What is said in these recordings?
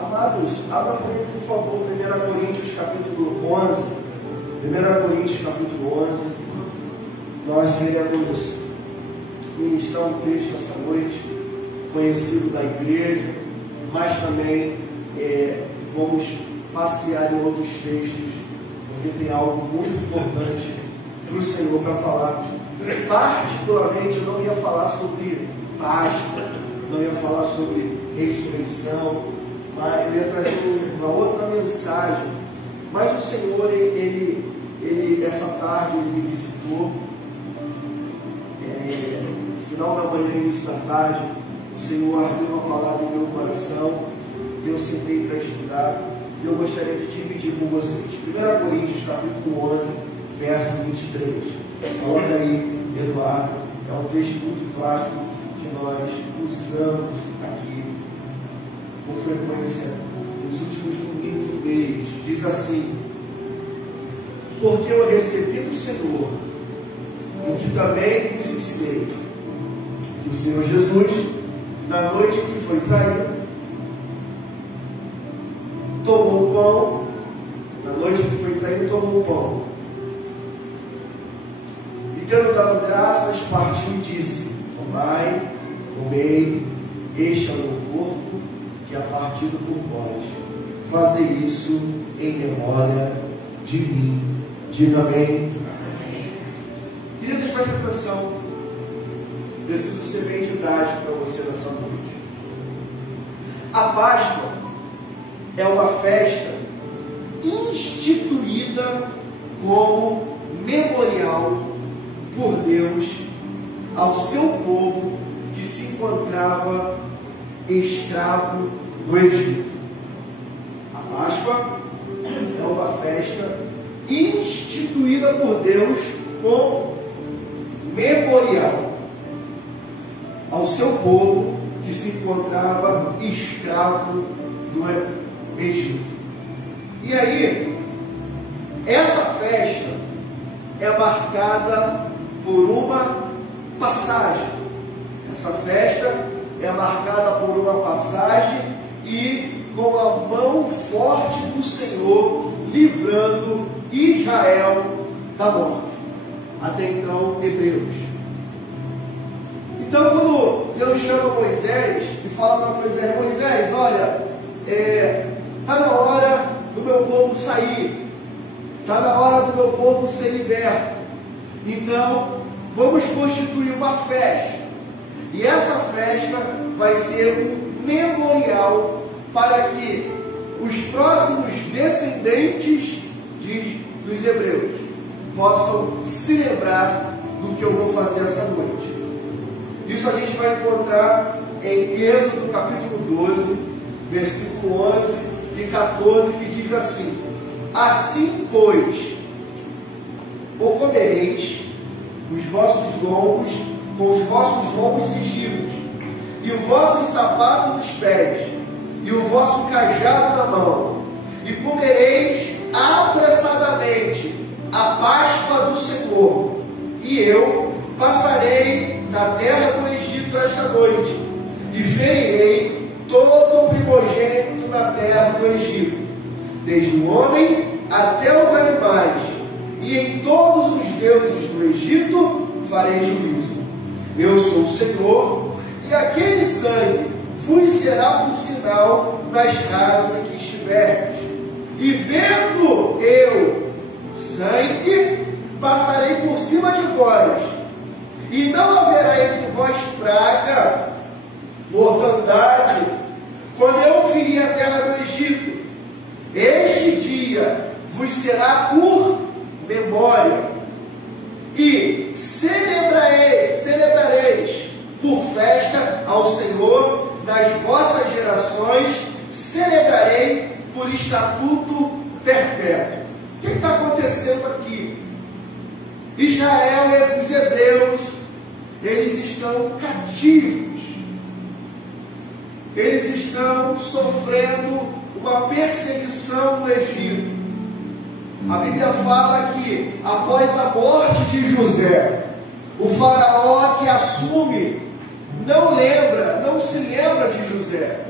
Amados, abra comigo, por favor, 1 Coríntios capítulo 11. 1 Coríntios capítulo 11. Nós queremos ministrar um texto essa noite, conhecido da igreja, mas também vamos passear em outros textos, porque tem algo muito importante para o Senhor para falar. Particularmente, eu não ia falar sobre Páscoa, não ia falar sobre ressurreição, mas eu ia trazer uma outra mensagem. Mas o Senhor, ele essa tarde, ele me visitou. No final da manhã, início da tarde, o Senhor abriu uma palavra no meu coração, e eu sentei para estudar, e eu gostaria de dividir com vocês. 1 Coríntios, capítulo 11, verso 23. Olha aí, Eduardo, é um texto muito clássico que nós usamos aqui com frequência nos últimos domingos do mês. Diz assim: porque eu recebi do Senhor o que também vos ensinei, que o Senhor Jesus, na noite que foi traído, tomou o pão. Na noite que foi traído, tomou o pão, e tendo dado graças, partiu e disse: tomai, comei, este é o meu corpo, que é partido por vós. Fazei isso em memória de mim. Diga amém. Queridos, preste atenção. Preciso ser bem didático para você nessa noite. A Páscoa é uma festa instituída como memorial por Deus ao seu povo que se encontrava escravo no Egito. A Páscoa é uma festa instituída por Deus como memorial ao seu povo que se encontrava escravo no Egito. E aí, essa festa é marcada por uma passagem. Essa festa é marcada por uma passagem e com a mão forte do Senhor livrando Israel da morte. Até então, Hebreus. Então, quando Deus chama Moisés e fala para Moisés: Moisés, olha, está na hora do meu povo sair, está na hora do meu povo ser liberto. Então, vamos constituir uma festa. E essa festa vai ser um memorial para que os próximos descendentes dos hebreus possam se lembrar do que eu vou fazer essa noite. Isso a gente vai encontrar em Êxodo capítulo 12, versículo 11 e 14, que diz assim: assim, pois, o comereis os vossos lombos com os vossos lombos cingidos, e o vosso sapato nos pés, e o vosso cajado na mão, e comereis apressadamente a Páscoa do Senhor, e eu passarei da terra do Egito esta noite, e ferirei todo o primogênito na terra do Egito, desde o homem até os animais, e em todos os deuses do Egito farei juízo. Eu sou o Senhor, e aquele sangue vos será por sinal nas casas em que estiverdes. E vendo eu sangue, passarei por cima de vós, e não haverá entre vós praga, mortandade, quando eu ferir a terra do Egito. Este dia vos será por memória, e celebrareis por festa ao Senhor nas vossas gerações, celebrarei por estatuto perpétuo. O que está acontecendo aqui? Israel e os hebreus, eles estão cativos, eles estão sofrendo uma perseguição no Egito. A Bíblia fala que após a morte de José, o faraó que assume não se lembra de José.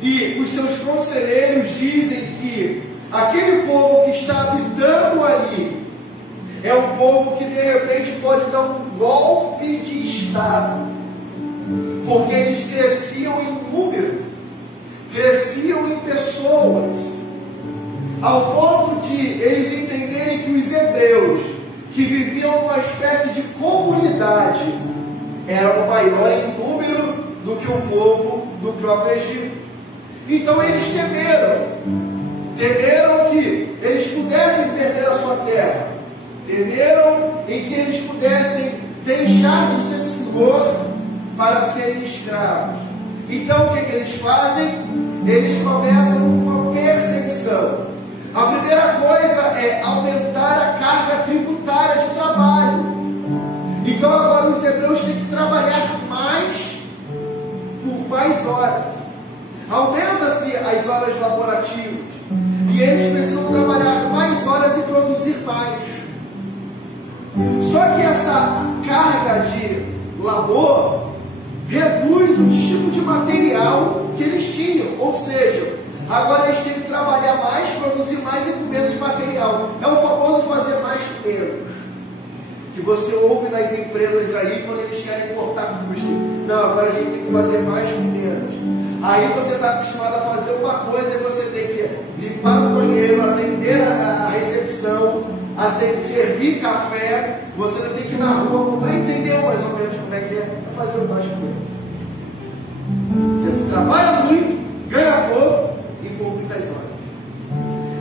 E os seus conselheiros dizem que aquele povo que está habitando ali é um povo que de repente pode dar um golpe de Estado, porque eles cresciam em número, cresciam em pessoas, ao ponto de eles entenderem que os hebreus, que viviam numa espécie de comunidade, eram maior em número do que o povo do próprio Egito. Então eles temeram que eles pudessem perder a sua terra, temeram em que eles pudessem deixar de ser senhor para serem escravos. Então o que eles fazem? Eles começam uma perseguição. A primeira coisa é aumentar a carga tributária de trabalho. Então agora os hebreus têm que trabalhar mais por mais horas. Aumenta-se as horas laborativas e eles precisam trabalhar mais horas e produzir mais. Só que essa carga de labor reduz o tipo de material que eles tinham, ou seja, agora eles têm que trabalhar mais, produzir mais e com menos material. É o famoso fazer mais com menos, que você ouve nas empresas aí quando eles querem cortar custo. Não, agora a gente tem que fazer mais com menos. Aí você está acostumado a fazer uma coisa e você tem que limpar o banheiro, atender a recepção, servir café. Você não tem que ir na rua, não entendeu mais ou menos como é que é fazer mais com menos. Você trabalha muito, ganha pouco e por muitas horas.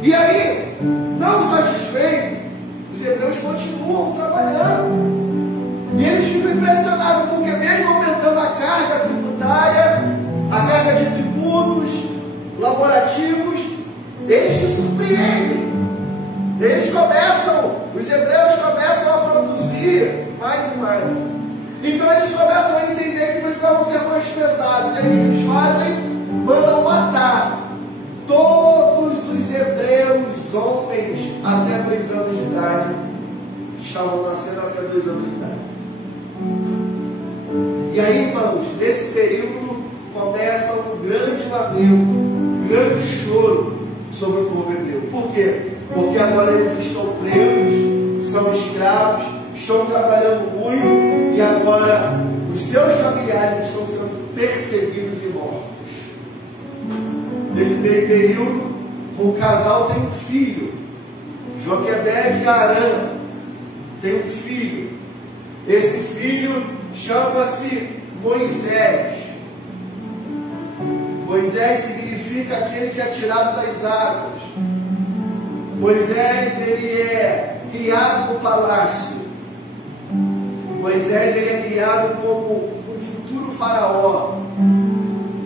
E aí, não satisfeitos, os hebreus continuam trabalhando. E eles ficam impressionados, porque mesmo aumentando a carga tributária, a carga de tributos laborativos, eles se surpreendem. Os hebreus começam a produzir mais e mais. Então eles começam a entender que precisavam ser mais pesados. E aí o que eles fazem? Mandam matar todos os hebreus, homens até 2 anos de idade, que estavam nascendo até 2 anos de idade. E aí, irmãos, nesse período começa um grande lamento, um grande choro sobre o povo hebreu. Por quê? Porque agora eles estão presos, são escravos, estão trabalhando muito e agora os seus familiares estão sendo perseguidos e mortos. Nesse período, o casal tem um filho, Joquebed e Arã tem um filho. Esse filho chama-se Moisés. Moisés significa aquele que é tirado das águas. Moisés, ele é criado no palácio. Moisés, ele é criado como um futuro faraó.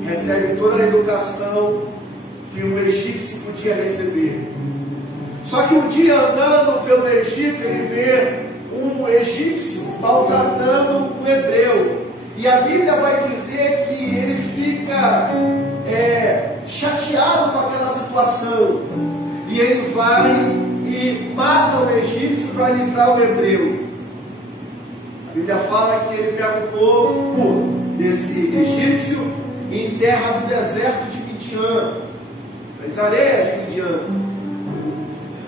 Recebe toda a educação que um egípcio podia receber. Só que um dia, andando pelo Egito, ele vê um egípcio maltratando um hebreu. E a Bíblia vai dizer que ele fica chateado com aquela situação. E ele vai e mata o egípcio para livrar o hebreu. A Bíblia fala que ele pega o corpo desse egípcio e enterra no deserto de Midian, nas areias de Midian.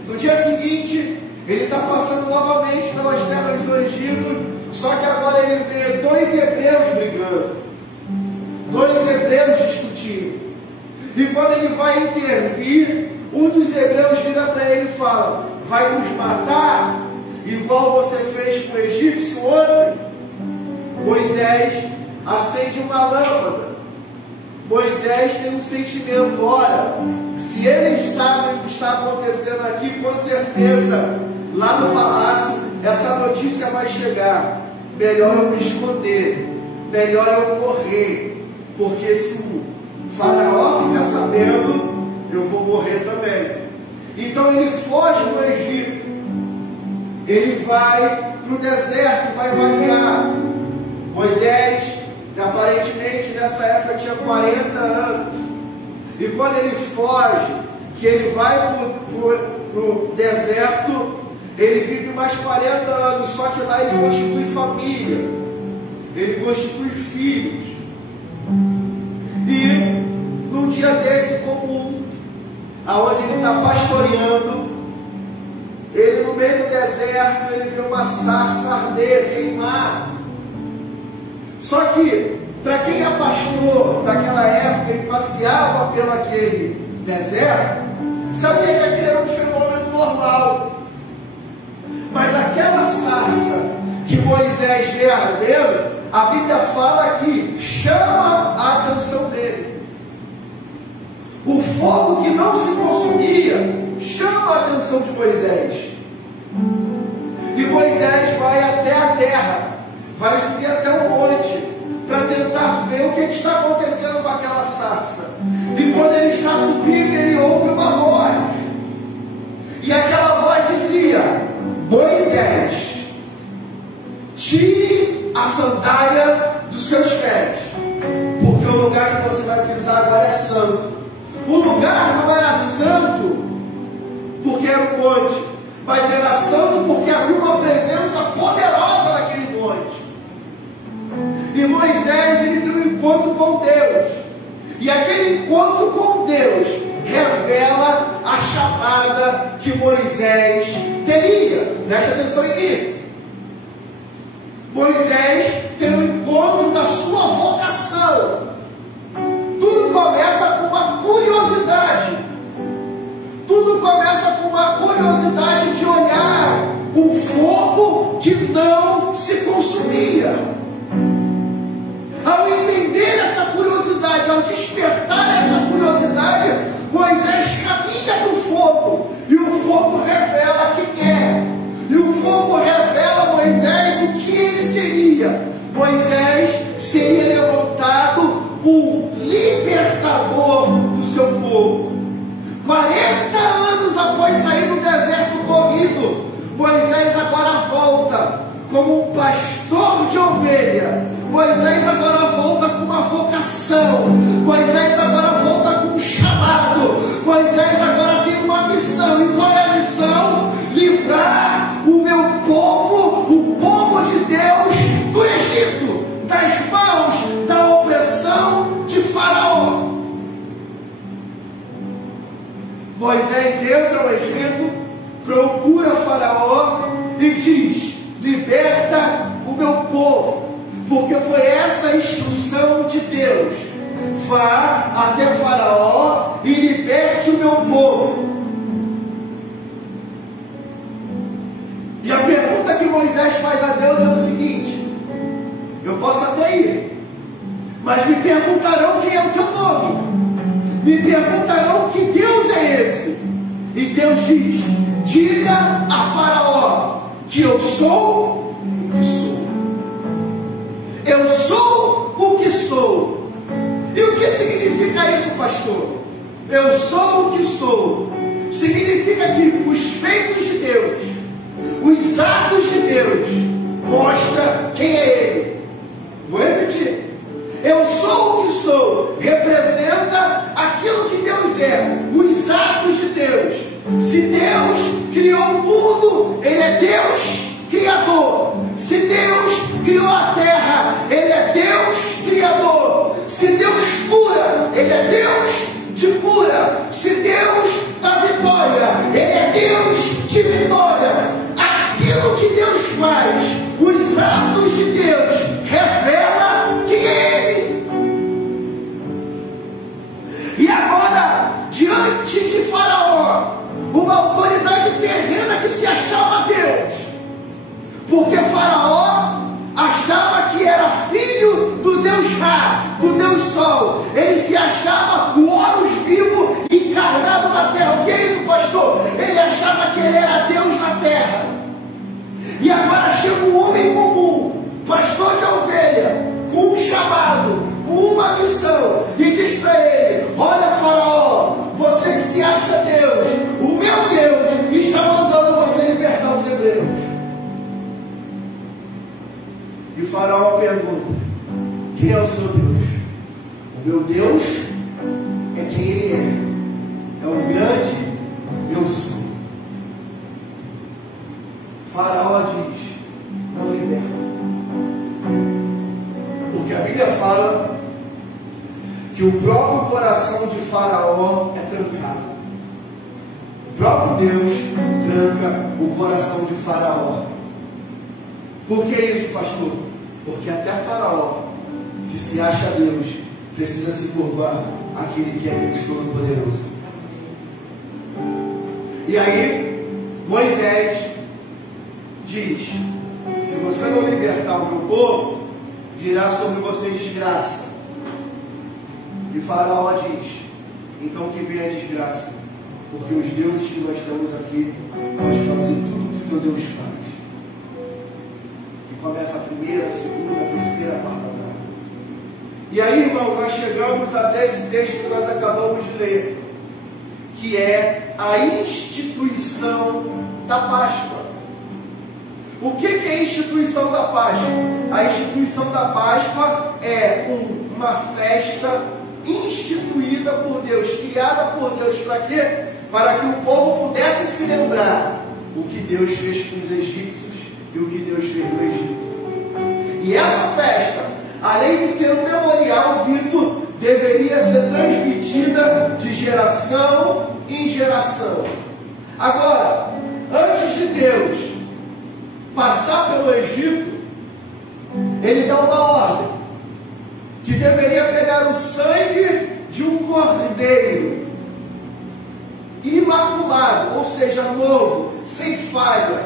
No dia seguinte, ele está passando novamente pelas terras do Egito, só que agora ele vê 2 hebreus brigando, 2 hebreus discutindo. E quando ele vai intervir, um dos hebreus vira para ele e fala: vai nos matar, igual você fez com o egípcio ontem? Moisés acende uma lâmpada. Moisés tem um sentimento: ora, se eles sabem o que está acontecendo aqui, com certeza lá no palácio essa notícia vai chegar. Melhor eu me esconder, melhor eu correr, porque se o faraó ficar sabendo, eu vou morrer também. Então ele foge do Egito, ele vai para o deserto, vai vaguear. Moisés, aparentemente nessa época tinha 40 anos, e quando ele foge, que ele vai para o deserto, ele vive mais 40 anos, só que lá ele constitui família, ele constitui filhos. E num dia dia desse comum, aonde ele está pastoreando, ele no meio do deserto, ele vê uma sarça arder, queimar. Só que, para quem é pastor daquela época e passeava pelo aquele deserto, sabia que aquele era um fenômeno normal. Mas aquela sarça que Moisés vê ardendo, a Bíblia fala que chama a atenção dele. O fogo que não se consumia chama a atenção de Moisés. E Moisés vai até a terra, vai subir até o monte, para tentar ver o que está acontecendo com aquela sarça. E quando ele está subindo, ele ouve uma voz. E aquela voz dizia: Moisés, tire a sandália dos seus pés, porque o lugar que você vai pisar agora é santo. O lugar não era santo porque era um monte, mas era santo porque havia uma presença poderosa naquele monte. E Moisés, ele tem um encontro com Deus, e aquele encontro com Deus revela a chamada que Moisés teria. Preste atenção em mim. Moisés tem um encontro da sua vocação. Tudo começa com uma curiosidade. Tudo começa com uma curiosidade de olhar um fogo que não se consumia. Ao entender essa curiosidade, ao despertar essa curiosidade, Moisés caminha para o fogo, e o fogo revela quem é, e o fogo revela a Moisés o que ele seria. Moisés seria levantado um libertador do seu povo. 40 anos após sair do deserto corrido, Moisés agora volta como um pastor de ovelha. Moisés agora volta com uma vocação. Moisés agora volta com um chamado. Moisés agora tem uma missão. E qual é a missão? Livrar o meu povo, o povo de Deus, do Egito, das mãos da opressão de Faraó. Moisés entra no Egito, procura Faraó e diz: liberta o meu povo, porque foi essa a instrução de Deus. Vá até Faraó e liberte o meu povo. E a pergunta que Moisés faz a Deus é o seguinte: eu posso até ir, mas me perguntarão quem é o teu nome, me perguntarão que Deus é esse. E Deus diz: diga a Faraó que eu sou o que sou. Eu sou o que sou. E o que significa isso, pastor? Eu sou o que sou. Significa que os feitos de Deus, os atos de Deus, mostram quem é Ele. Vou repetir. Eu sou o que sou. Representa aquilo que Deus é. Os atos de Deus. Se Deus criou o mundo, Ele é Deus Criador. Se Deus criou a terra, Ele é Deus Criador. Se Deus cura, Ele é Deus de cura. Se Deus dá vitória, Ele é Deus de vitória. Aquilo que Deus faz, os atos de Deus, revela quem é Ele. E agora, diante de Faraó, uma autoridade terrena que se achava Deus, porque Faraó achava que era filho do Deus Ra, do Deus Sol. Ele se achava o Horus vivo encarnado na terra. O que é isso, pastor? Ele achava que ele era Deus na terra. E agora chega um homem comum, pastor de ovelha, com um chamado, com uma missão, e diz para ele: olha, Faraó, você que se acha Deus, o meu Deus está mandando você libertar os hebreus. E o Faraó pergunta: quem é o seu Deus? O meu Deus é quem Ele é. É o grande eu sou. Faraó diz: não liberta. Porque a Bíblia fala que o próprio coração de Faraó é trancado. O próprio Deus tranca o coração de Faraó. Por que isso, pastor? Porque até Faraó, que se acha Deus, precisa se curvar àquele que é Deus Todo-Poderoso. E aí, Moisés diz: se você não libertar o meu povo, virá sobre você desgraça. E Faraó diz: então que venha a desgraça, porque os deuses que nós estamos aqui, nós fazemos tudo que o teu Deus faz. E começa a primeira, a segunda, a terceira, a quarta praga. E aí, irmão, nós chegamos até esse texto que nós acabamos de ler, que é a instituição da Páscoa. O que é a instituição da Páscoa? A instituição da Páscoa é uma festa instituída por Deus, criada por Deus, para quê? Para que o povo pudesse se lembrar o que Deus fez com os egípcios e o que Deus fez no Egito. E essa festa, além de ser um memorial, Vitor, deveria ser transmitida de geração em geração. Agora, antes de Deus passar pelo Egito, ele dá uma ordem, que deveria pegar o sangue de um cordeiro imaculado, ou seja, novo, sem falha,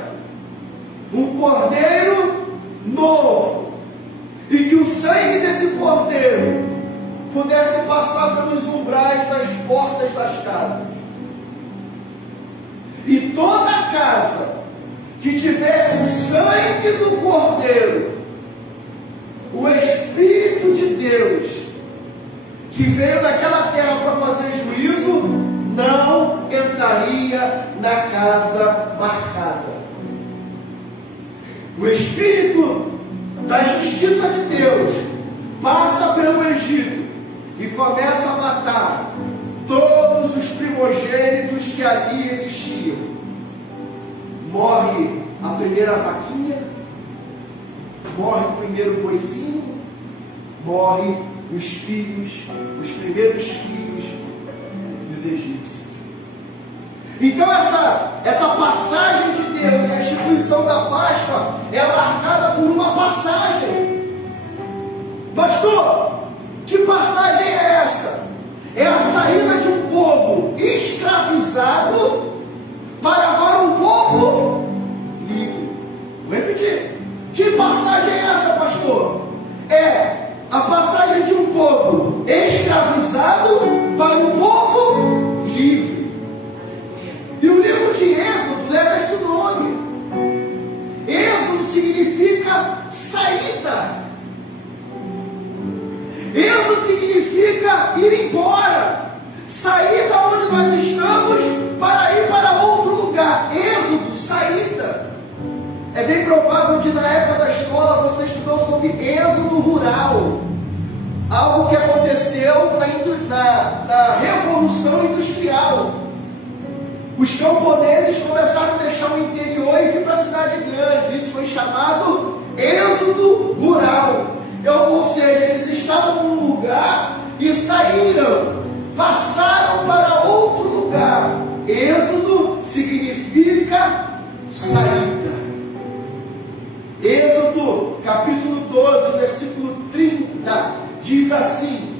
um cordeiro novo, e que o sangue desse cordeiro pudesse passar pelos umbrais das portas das casas, e toda a casa que tivesse o sangue do cordeiro, o Espírito de Deus que veio naquela terra para fazer juízo, não entraria na casa marcada. O Espírito da justiça de Deus passa pelo Egito e começa a matar todos os primogênitos que ali existiam. Morre a primeira vaquinha, morre o primeiro boizinho, morre os filhos, os primeiros filhos dos egípcios. Então essa passagem de Deus, a instituição da Páscoa, é marcada por uma passagem. Pastor, que passagem é essa? É a saída de um povo escravizado para agora um povo livre. Vou repetir. Que passagem é essa, pastor? É a passagem de um povo escravizado para um povo livre. E o livro de Êxodo leva esse nome. Êxodo significa saída. Êxodo significa ir embora. Sair da onde nós estamos para ir para outro lugar. Êxodo, saída. É bem provável que na época da escola você estudou sobre êxodo rural. Algo que aconteceu na Revolução Industrial. Os camponeses começaram a deixar o interior e vir para a cidade grande. Isso foi chamado êxodo rural. Ou seja, eles estavam num lugar e saíram, passaram para outro lugar. Êxodo significa saída. Êxodo, capítulo 12, versículo 30, diz assim: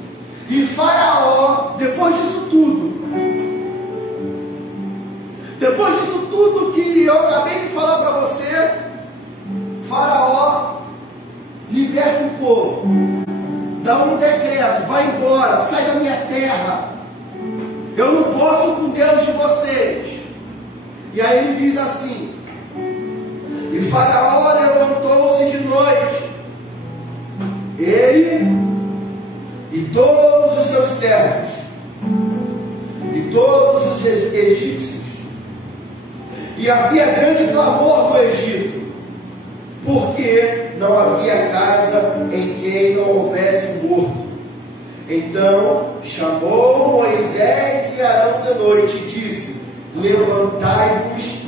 e Faraó, depois disso tudo que eu acabei de falar para você, Faraó liberta o povo, dá um decreto: vai embora, sai da minha terra, eu não posso com Deus de vocês. E aí ele diz assim: e Faraó levantou-se de noite, ele e todos os seus servos e todos os egípcios, e havia grande clamor no Egito, porque não havia casa em quem não houvesse um morto. Então chamou Moisés e Arão de noite e disse: levantai-vos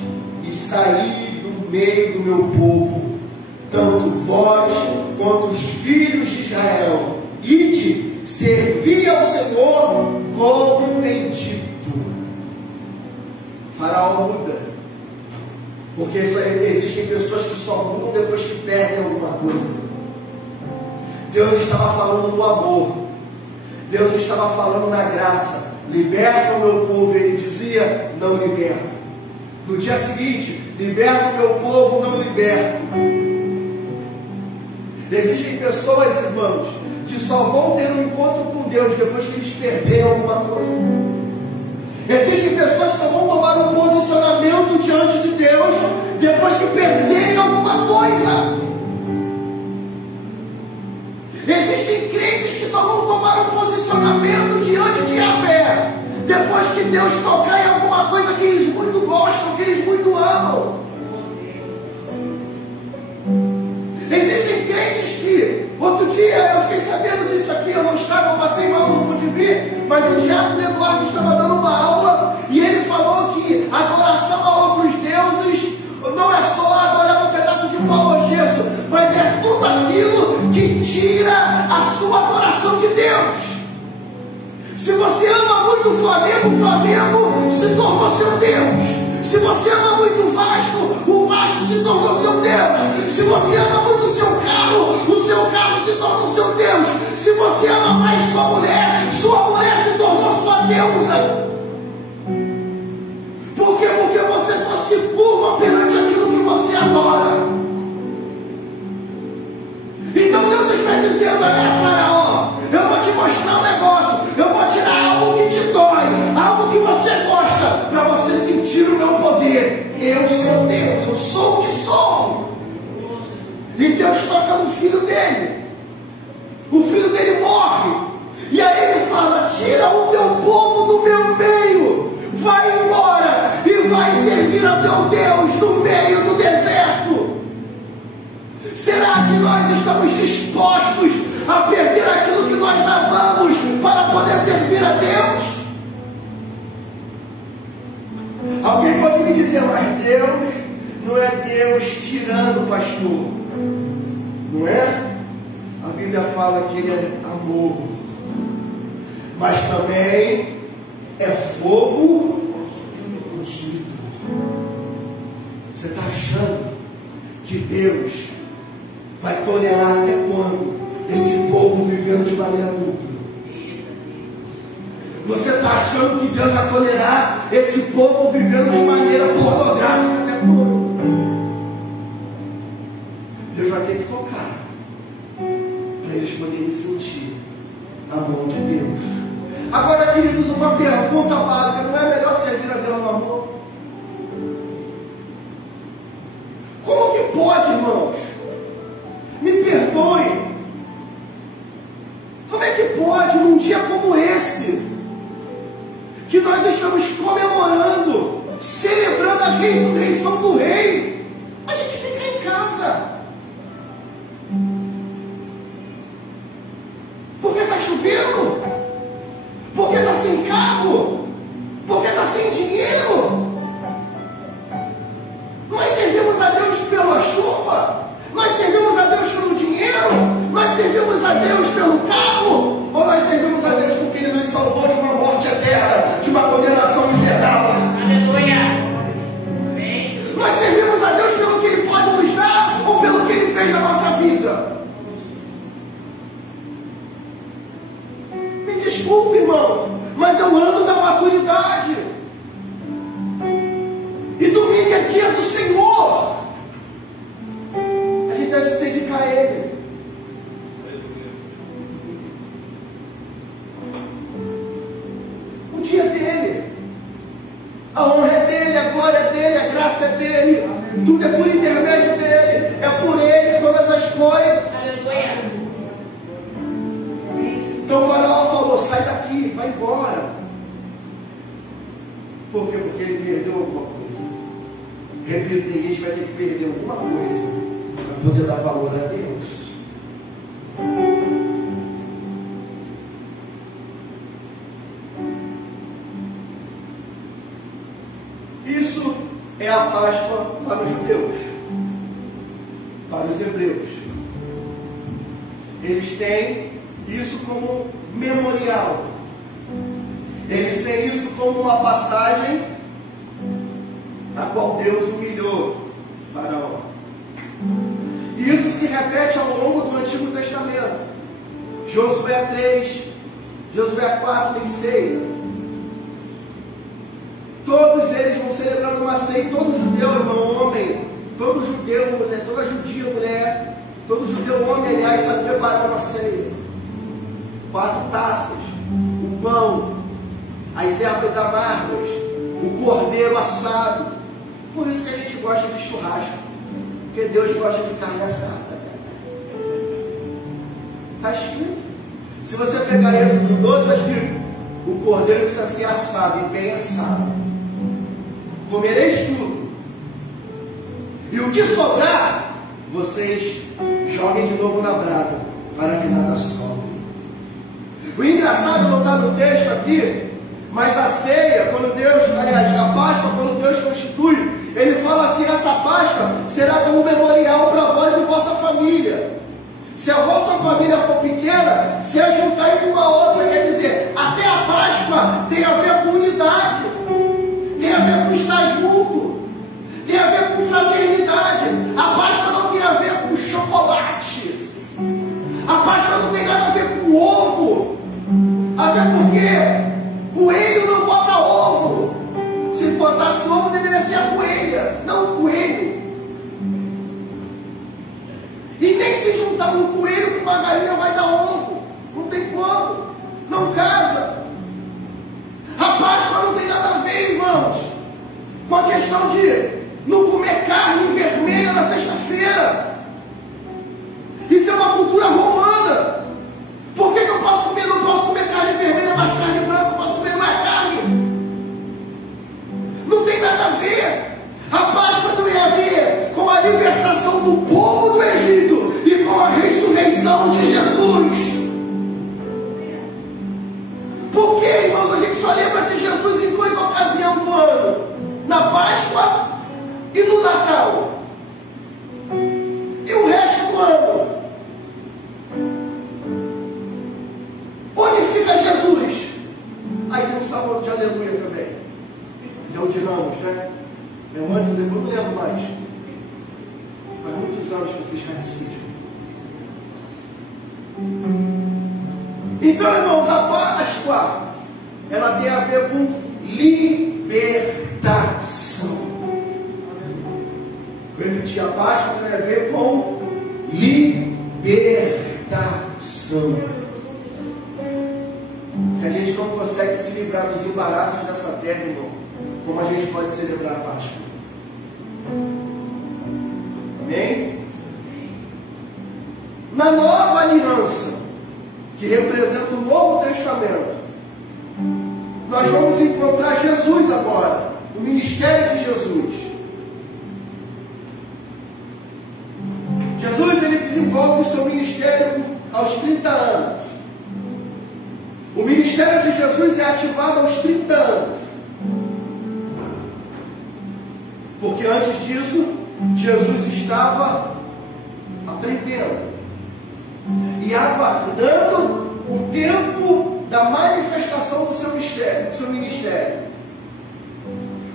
e saí do meio do meu povo, tanto vós quanto os filhos de Israel, ide, servi ao Senhor como tem dito. Faraó muda. Porque existem pessoas que só mudam depois que perdem alguma coisa. Deus estava falando do amor. Deus estava falando da graça. Liberta o meu povo. Ele dizia, não liberta. No dia seguinte, liberta o meu povo, não liberta. Existem pessoas, irmãos, que só vão ter um encontro com Deus depois que eles perderem alguma coisa. Existem pessoas que só vão tomar um posicionamento diante de Deus depois que perderem alguma coisa. Existem crentes que só vão tomar um posicionamento diante de Yahvé depois que Deus tocar em alguma coisa que eles muito gostam, que eles muito amam. Existem crentes que, outro dia eu fiquei sabendo disso aqui, eu não estava, eu passei mal, não pude vir, mas o diácono Eduardo estava dando uma aula e ele falou que adoração a outros deuses não é só adorar um pedaço de pau ou gesso, mas é tudo aquilo que tira a sua adoração de Deus. Se você ama muito o Flamengo se tornou seu Deus. Se você ama muito o Vasco se tornou seu Deus. Se você ama muito o seu carro se tornou seu Deus. Se você ama mais sua mulher se tornou sua deusa. Por quê? Porque você só se curva perante aquilo que você adora. Então Deus está dizendo, Faraó, eu vou te mostrar um negócio, eu vou tirar algo que te dói, algo que você gosta, para você sentir o meu poder. Eu sou Deus, eu sou o que sou. E Deus toca no filho dele. O filho dele morre. E aí ele fala, tira o teu povo do meu meio, vai embora e vai servir a teu Deus no meio do deserto. Será que nós estamos dispostos a perder aquilo que nós amamos para poder servir a Deus? Alguém pode me dizer, mas Deus não é Deus tirando, pastor. Não é? A Bíblia fala que Ele é amor, mas também é fogo consumidor. Você está achando que Deus vai tolerar até quando esse povo vivendo de maneira dupla? Você está achando que Deus vai tolerar esse povo vivendo de maneira pornográfica até quando? Deus vai ter que tocar para eles poderem sentir a mão de Deus. Agora, queridos, uma pergunta básica: não é melhor servir a Deus no amor? Como que pode, irmãos? Me perdoem. Como é que pode, num dia como esse, que nós estamos comemorando, celebrando a ressurreição do Rei, a gente fica em casa? Porque está chovendo? Porque está sem carro? Porque está sem dinheiro? Nós servimos a Deus pela chuva? Nós servimos a Deus pelo dinheiro? Nós servimos a Deus pelo carro? Ou nós servimos a Deus porque Ele nos salvou de uma morte eterna, de uma condenação infernal? Aleluia! Nós servimos a Deus pelo que Ele pode nos dar ou pelo que Ele fez na nossa vida? Me desculpe, irmãos, mas eu ando da maturidade. E domingo é dia do Senhor. A gente deve se dedicar a Ele. O dia é dele. A honra é dele, a glória é dele, a graça é dele. Tudo é por intermédio dele. É por ele todas as coisas. Aleluia! Então o Faraó falou: sai daqui, vai embora. Por quê? Porque ele perdeu alguma coisa. Repito, tem gente que vai ter que perder alguma coisa para poder dar valor a Deus. Isso é a Páscoa para os judeus, para os hebreus. Eles têm isso como memorial. Eles têm isso como uma passagem a qual Deus humilhou Faraó. E isso se repete ao longo do Antigo Testamento. Josué 3, Josué 4 tem ceia. Todos eles vão celebrando uma ceia. E todo judeu, irmão, homem, todo judeu, mulher, toda judia, mulher, todo judeu, homem, aliás, sabe preparar uma ceia. 4 taças, o pão, as ervas amargas, o cordeiro assado. Por isso que a gente gosta de churrasco, porque Deus gosta de carne assada. Está escrito. Se você pegar Êxodo 12, está escrito: o cordeiro precisa ser assado e bem assado. Comereis tudo, e o que sobrar, vocês joguem de novo na brasa, para que nada sobre. O engraçado não está no texto aqui, mas a ceia, quando Deus, aliás, a Páscoa, quando Deus constitui, Ele fala assim: essa Páscoa será como memorial para vós e vossa família. Se a vossa família for pequena, se ajuntar com uma outra, quer dizer, até a Páscoa tem a ver com unidade, tem a ver com estar junto, tem a ver com fraternidade. A Páscoa não tem a ver com chocolate, a Páscoa não tem nada a ver com ovo, até porque coelho não bota ovo. Se botasse ovo, deveria ser a coelha, não o coelho. E nem se juntar um coelho com uma galinha vai dar ovo. Não tem como. Não casa. A Páscoa não tem nada a ver, irmãos, com a questão de não comer carne vermelha na sexta-feira. Isso é uma cultura romana. Por que eu posso comer? Não posso comer carne vermelha, mas carne branca eu posso comer, não é carne. Não tem nada a ver. A Páscoa tem a ver com a libertação do povo do Egito e com a ressurreição de Jesus. Por que, irmãos, a gente só lembra de Jesus em 2 ocasiões do ano? Na Páscoa e no Natal. E o resto do ano? Onde fica Jesus? Aí tem um sábado de aleluia também. Que é o de Ramos, né? Eu antes, depois não lembro mais. Faz muitos anos que eu fiz catecismo. Então, irmãos, a Páscoa, ela tem a ver com libertação. Eu repeti, a Páscoa tem a ver com libertação. Se a gente não consegue se livrar dos embaraços dessa terra, irmão, como a gente pode celebrar a Páscoa? Amém? Na nova aliança, que representa o Novo Testamento, nós vamos encontrar Jesus agora, o ministério de Jesus. Jesus, ele desenvolve o seu ministério aos 30 anos. O ministério de Jesus é ativado aos 30 anos. Porque antes disso, Jesus estava aprendendo e aguardando o tempo da manifestação do seu ministério.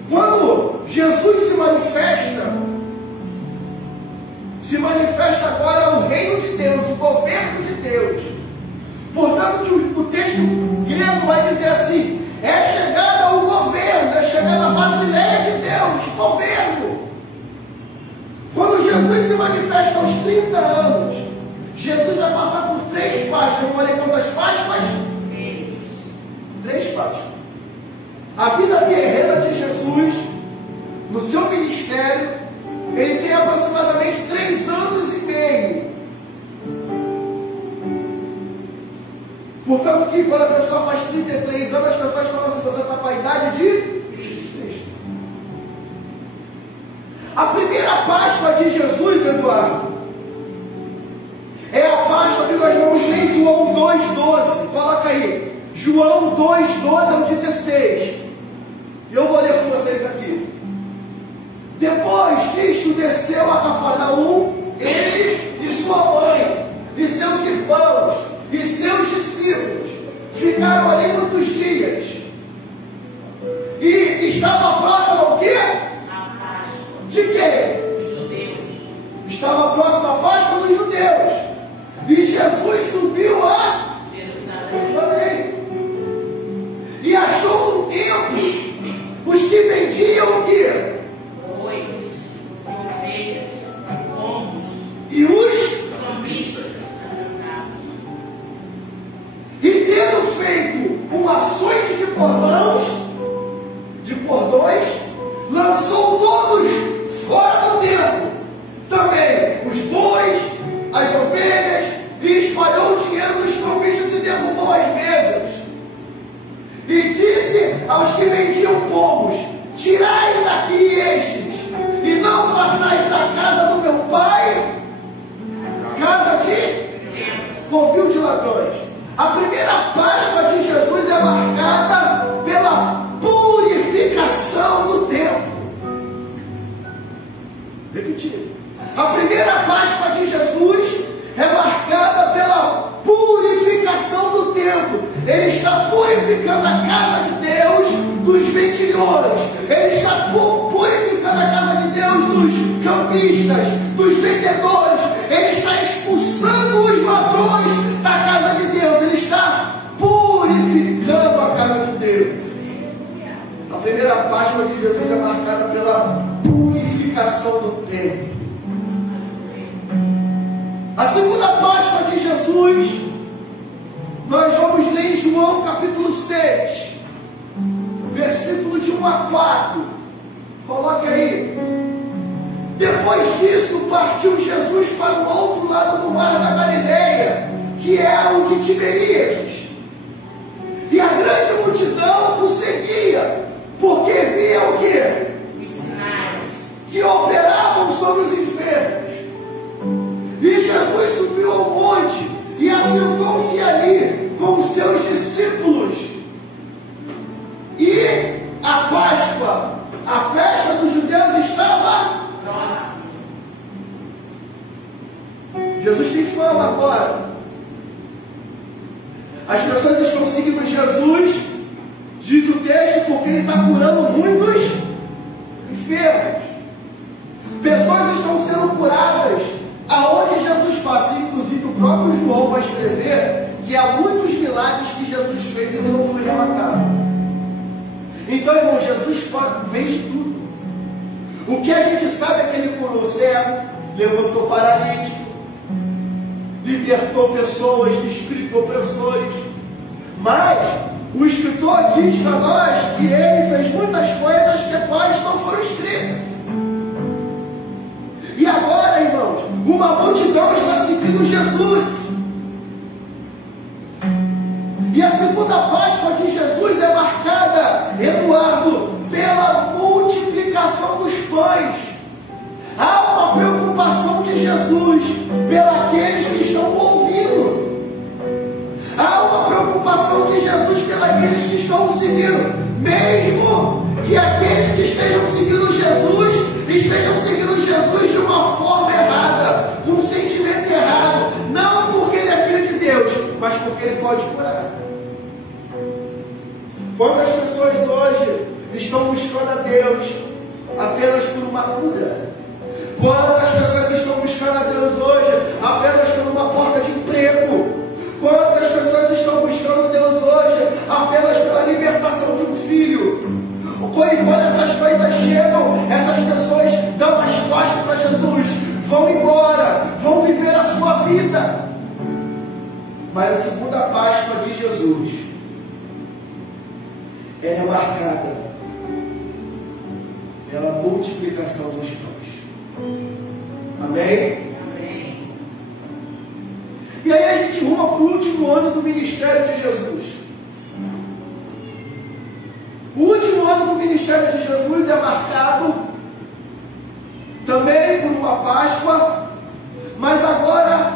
Quando Jesus se manifesta agora o reino de Deus, o governo de Deus. Portanto, que o texto grego vai dizer assim: é chegada o governo, é chegada a Basileia de Deus, governo. Quando Jesus se manifesta aos 30 anos, Jesus vai passar por 3 Páscoas. Eu falei quantas Páscoas? 3 Páscoas. A vida terrena de Jesus, no seu ministério, ele tem aproximadamente 3 anos e meio. Portanto, que quando a pessoa faz 33 anos, as pessoas falam assim: você está com a idade de Cristo. A primeira Páscoa de Jesus, Eduardo, é a Páscoa que nós vamos ler em João 2,12. Coloca aí, João 2,12 ao 16. E eu vou ler com vocês aqui. Depois disto, desceu a Cafarnaum, ele e sua mãe, e seus irmãos, e seus discípulos. Ficaram ali muitos dias. estava próxima ao quê? A Páscoa De quê? dos judeus. Estava próxima à Páscoa dos judeus. E Jesus subiu a Jerusalém. Jerusalém. E achou um templo os que vendiam o quê? Bois, ovelhas, pombos, E os cambistas assentados. e tendo feito um açoite de cordões, lançou todos fora do templo, também os bois, as ovelhas, e espalhou o dinheiro dos cambistas e derrubou as mesas. E disse aos que vendiam pombos: tirai daqui estes, e não passais da casa do meu pai, casa de covil de ladrões. A primeira Páscoa de Jesus é marcada pela purificação do templo. Repetindo. A primeira Páscoa de Jesus é marcada pela purificação do templo. Ele está purificando a casa de Deus dos vendilhões. Ele está purificando a casa de Deus dos cambistas, dos vendedores. Ele está expulsando os ladrões da casa de Deus. Ele está purificando a casa de Deus. A primeira Páscoa de Jesus é marcada pela purificação do templo. A segunda Páscoa de Jesus, nós vamos ler em João capítulo 6, versículo de 1 a 4. Coloque aí. Depois disso, partiu Jesus para o outro lado do mar da Galileia, que é o de Tiberíades. E a grande multidão o seguia, porque via o quê? Os sinais. Que operavam sobre os enfermos. E Jesus subiu ao monte e assentou-se ali com os seus discípulos. E a Páscoa, a festa dos judeus, estava Próximo. Jesus tem fama agora. As pessoas estão seguindo Jesus, diz o texto, porque ele está curando muitos enfermos. Pessoas estão sendo curadas aonde Jesus passa. Inclusive o próprio João vai escrever que há muitos milagres que Jesus fez e ele não foi relatado. Então, irmão, Jesus fez de tudo. O que a gente sabe é que ele curou o cego, levantou paralítico, libertou pessoas de espíritos opressores. Mas o escritor diz para nós que ele fez muitas coisas que quais não foram escritas. E agora, irmãos, uma multidão está seguindo Jesus. E a segunda Páscoa de Jesus é marcada, Eduardo, pela multiplicação dos pães. Há uma preocupação de Jesus pelos que estão ouvindo. Há uma preocupação de Jesus pelos que estão seguindo. Mesmo que aqueles que estejam seguindo Jesus de uma forma errada, com um sentimento errado. Não porque ele é filho de Deus, mas porque ele pode curar. Quantas pessoas hoje estão buscando a Deus apenas por uma cura? Quantas pessoas estão buscando a Deus hoje apenas por uma porta de emprego? Quantas pessoas estão buscando Deus hoje apenas pela libertação de um filho? Quando essas coisas chegam, essas pessoas dão as costas para Jesus, vão embora, vão viver a sua vida. Mas a segunda Páscoa de Jesus, ela é marcada pela multiplicação dos pães. Amém? Amém. E aí a gente ruma para o último ano do ministério de Jesus. O último ano do ministério de Jesus é marcado também por uma Páscoa, mas agora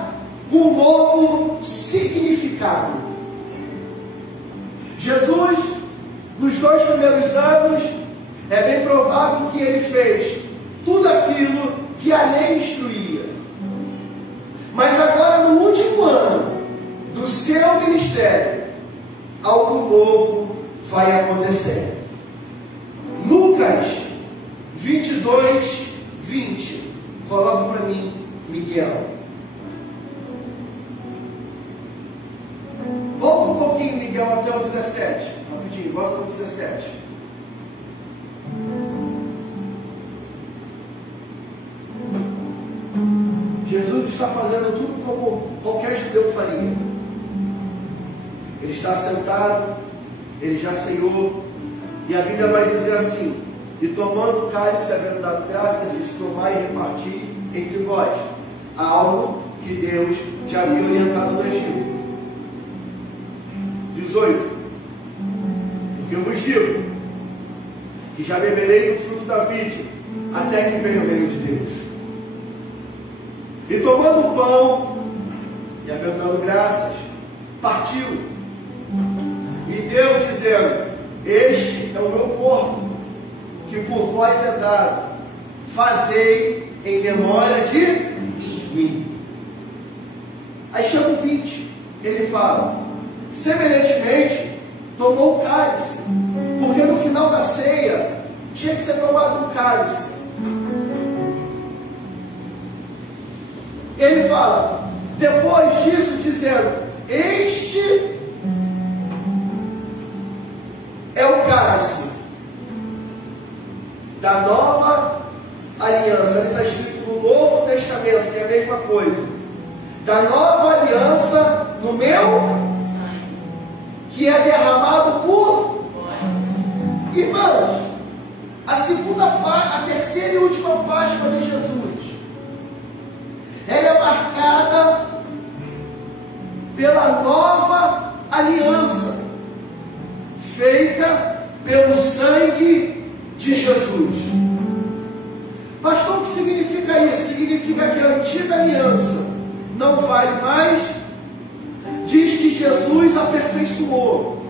com um novo significado. Jesus, nos 2 primeiros anos, é bem provável que ele fez tudo aquilo que a lei instruía. Mas agora, no último ano do seu ministério, algo novo vai acontecer. No 22, 20. Coloca para mim, Miguel. Volta um pouquinho, Miguel, até o 17. Rapidinho, volta para o 17. Jesus está fazendo tudo como qualquer judeu faria. Ele está sentado, ele já ceiou, e a Bíblia vai dizer assim: e tomando o cálice, havendo dado graças, disse: tomai e reparti entre vós, algo que Deus já havia orientado no Egito. 18. Porque eu vos digo que já beberei do fruto da vide, até que venha o reino de Deus. E tomando o pão, e havendo dado graças, partiu, e deu, dizendo: este é o meu corpo, que por vós é dado, fazei em memória de mim. Aí chama o 20, ele fala: semelhantemente, tomou o cálice, porque no final da ceia tinha que ser tomado um cálice. Ele fala, depois disso, dizendo: este é o cálice da nova aliança. Ele está escrito no Novo Testamento, que é a mesma coisa. Da nova aliança no meu, que é derramado por irmãos. A terceira e última Páscoa de Jesus, ela é marcada pela nova aliança, feita pelo sangue de Jesus. Pastor, o que significa isso? Significa que a antiga aliança não vale mais. Diz que Jesus aperfeiçoou.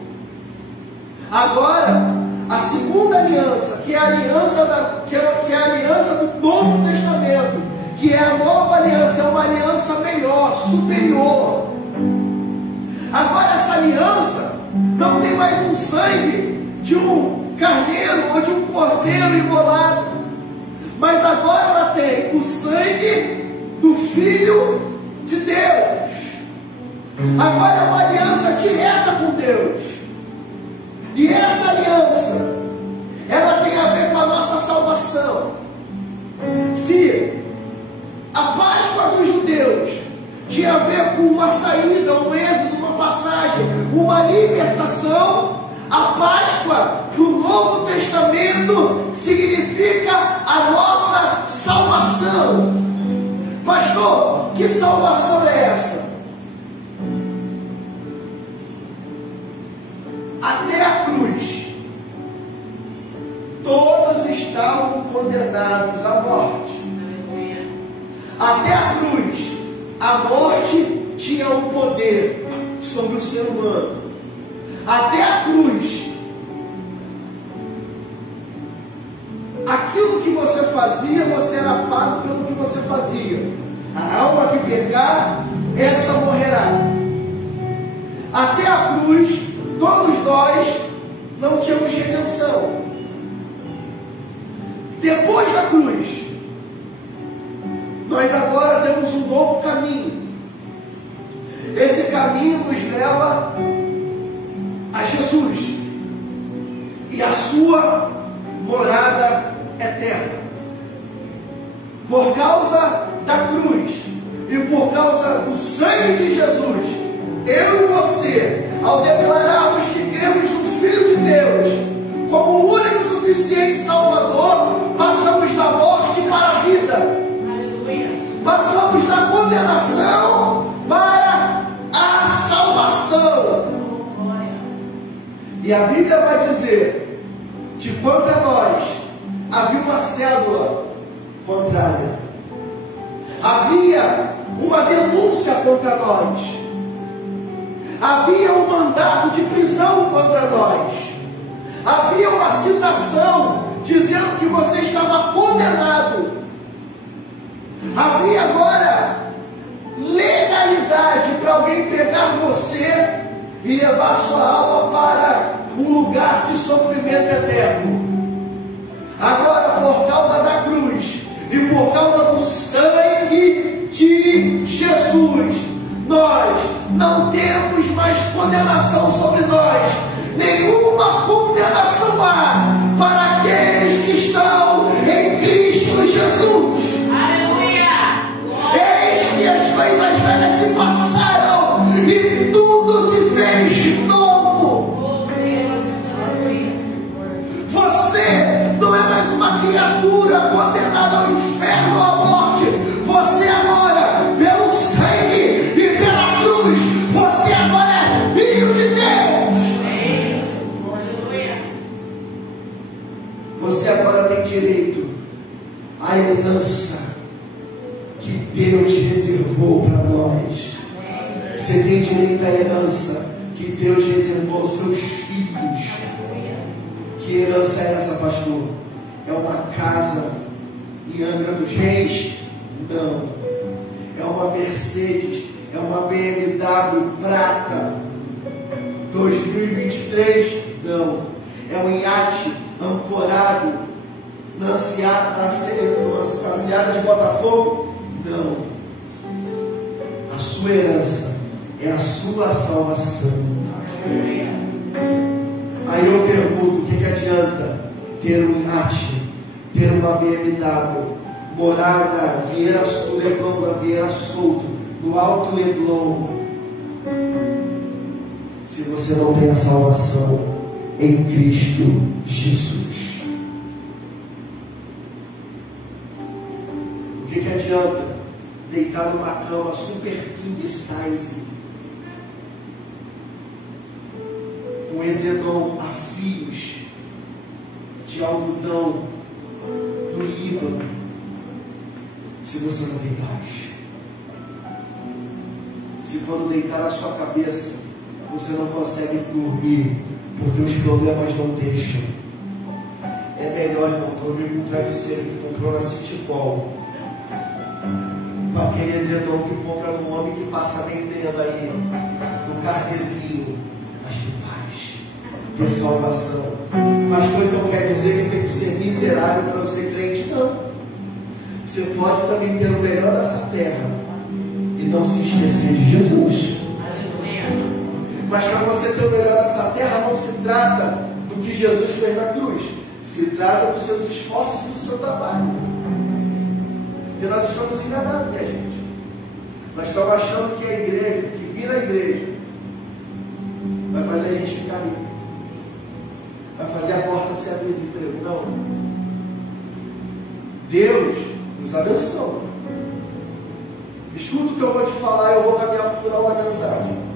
Agora, a segunda aliança, que é a aliança, que é a aliança do Novo Testamento, que é a nova aliança, é uma aliança melhor, superior. Agora essa aliança não tem mais um sangue de um carneiro ou de um cordeiro imolado, mas agora ela tem o sangue do Filho de Deus. Agora é uma aliança direta com Deus. E essa aliança, ela tem a ver com a nossa salvação. Se a Páscoa dos judeus tinha a ver com uma saída, um êxodo, uma passagem, uma libertação, a Páscoa do Novo Testamento significa a nossa salvação. Pastor, que salvação é essa? Até a cruz, todos estavam condenados à morte. Até a cruz, a morte tinha um poder sobre o ser humano. Até a cruz, aquilo que você fazia, você era pago pelo que você fazia. A alma que pecar, essa morrerá. Até a cruz, todos nós não tínhamos redenção. Depois da cruz, nós agora temos um novo caminho. Esse caminho nos leva a Jesus e a sua morada eterna. Por causa da cruz e por causa do sangue de Jesus, eu e você, ao declararmos que cremos no Filho de Deus como o único e suficiente Salvador, passamos da morte para a vida. Aleluia. Passamos da condenação para a salvação. E a Bíblia vai dizer que contra nós havia uma cédula contrária. Havia uma denúncia contra nós. Havia um mandato de prisão contra nós. Havia uma citação dizendo que você estava condenado. Havia agora legalidade para alguém pegar você e levar sua alma para um lugar de sofrimento eterno. Agora, por causa da cruz, condenação sobre nós. Nenhuma condenação há para aqueles que estão em Cristo Jesus. Aleluia! Eis que as coisas velhas se passaram e tudo se fez novo. Você não é mais uma criatura condenada ao inferno ou à morte. Você agora, pelo sangue e pela cruz, você agora é filho de Deus. Você agora tem direito à herança que Deus reservou para nós. Você tem direito à herança que Deus reservou aos seus filhos. Que herança é essa, pastor? É uma casa em Angra dos Reis? Não. É uma Mercedes, é uma BMW prata 2023? Não. É um iate ancorado na Seara de Botafogo? Não. A sua herança é a sua salvação. Aí eu pergunto, o que adianta ter um iate, ter uma BMW, morar na Vieira do Leblon, na Vieira Solto, no Alto Leblon, se você não tem a salvação em Cristo Jesus? O que adianta deitar numa cama super king size, com edredom a fios de algodão do Líbano, se você não tem paz? Se quando deitar a sua cabeça você não consegue dormir porque os problemas não deixam, é melhor, irmão, dormir com um travesseiro que comprou na City Ball, com aquele edredom que compra no homem que passa vendendo aí no carnezinho. Mas tem paz, tem salvação. Pastor, então quer dizer que tem que ser miserável para eu ser crente? Não. Você pode também ter o melhor dessa terra e não se esquecer de Jesus. Mas para você ter o melhor dessa terra, não se trata do que Jesus fez na cruz, se trata dos seus esforços e do seu trabalho. Porque nós estamos enganados, minha gente. Nós estamos achando que a igreja, que vir à igreja, vai fazer a gente ficar rico, vai fazer a porta se abrir de emprego. Não. Deus nos abençoa. Escuta o que eu vou te falar e eu vou caminhar para o final da mensagem.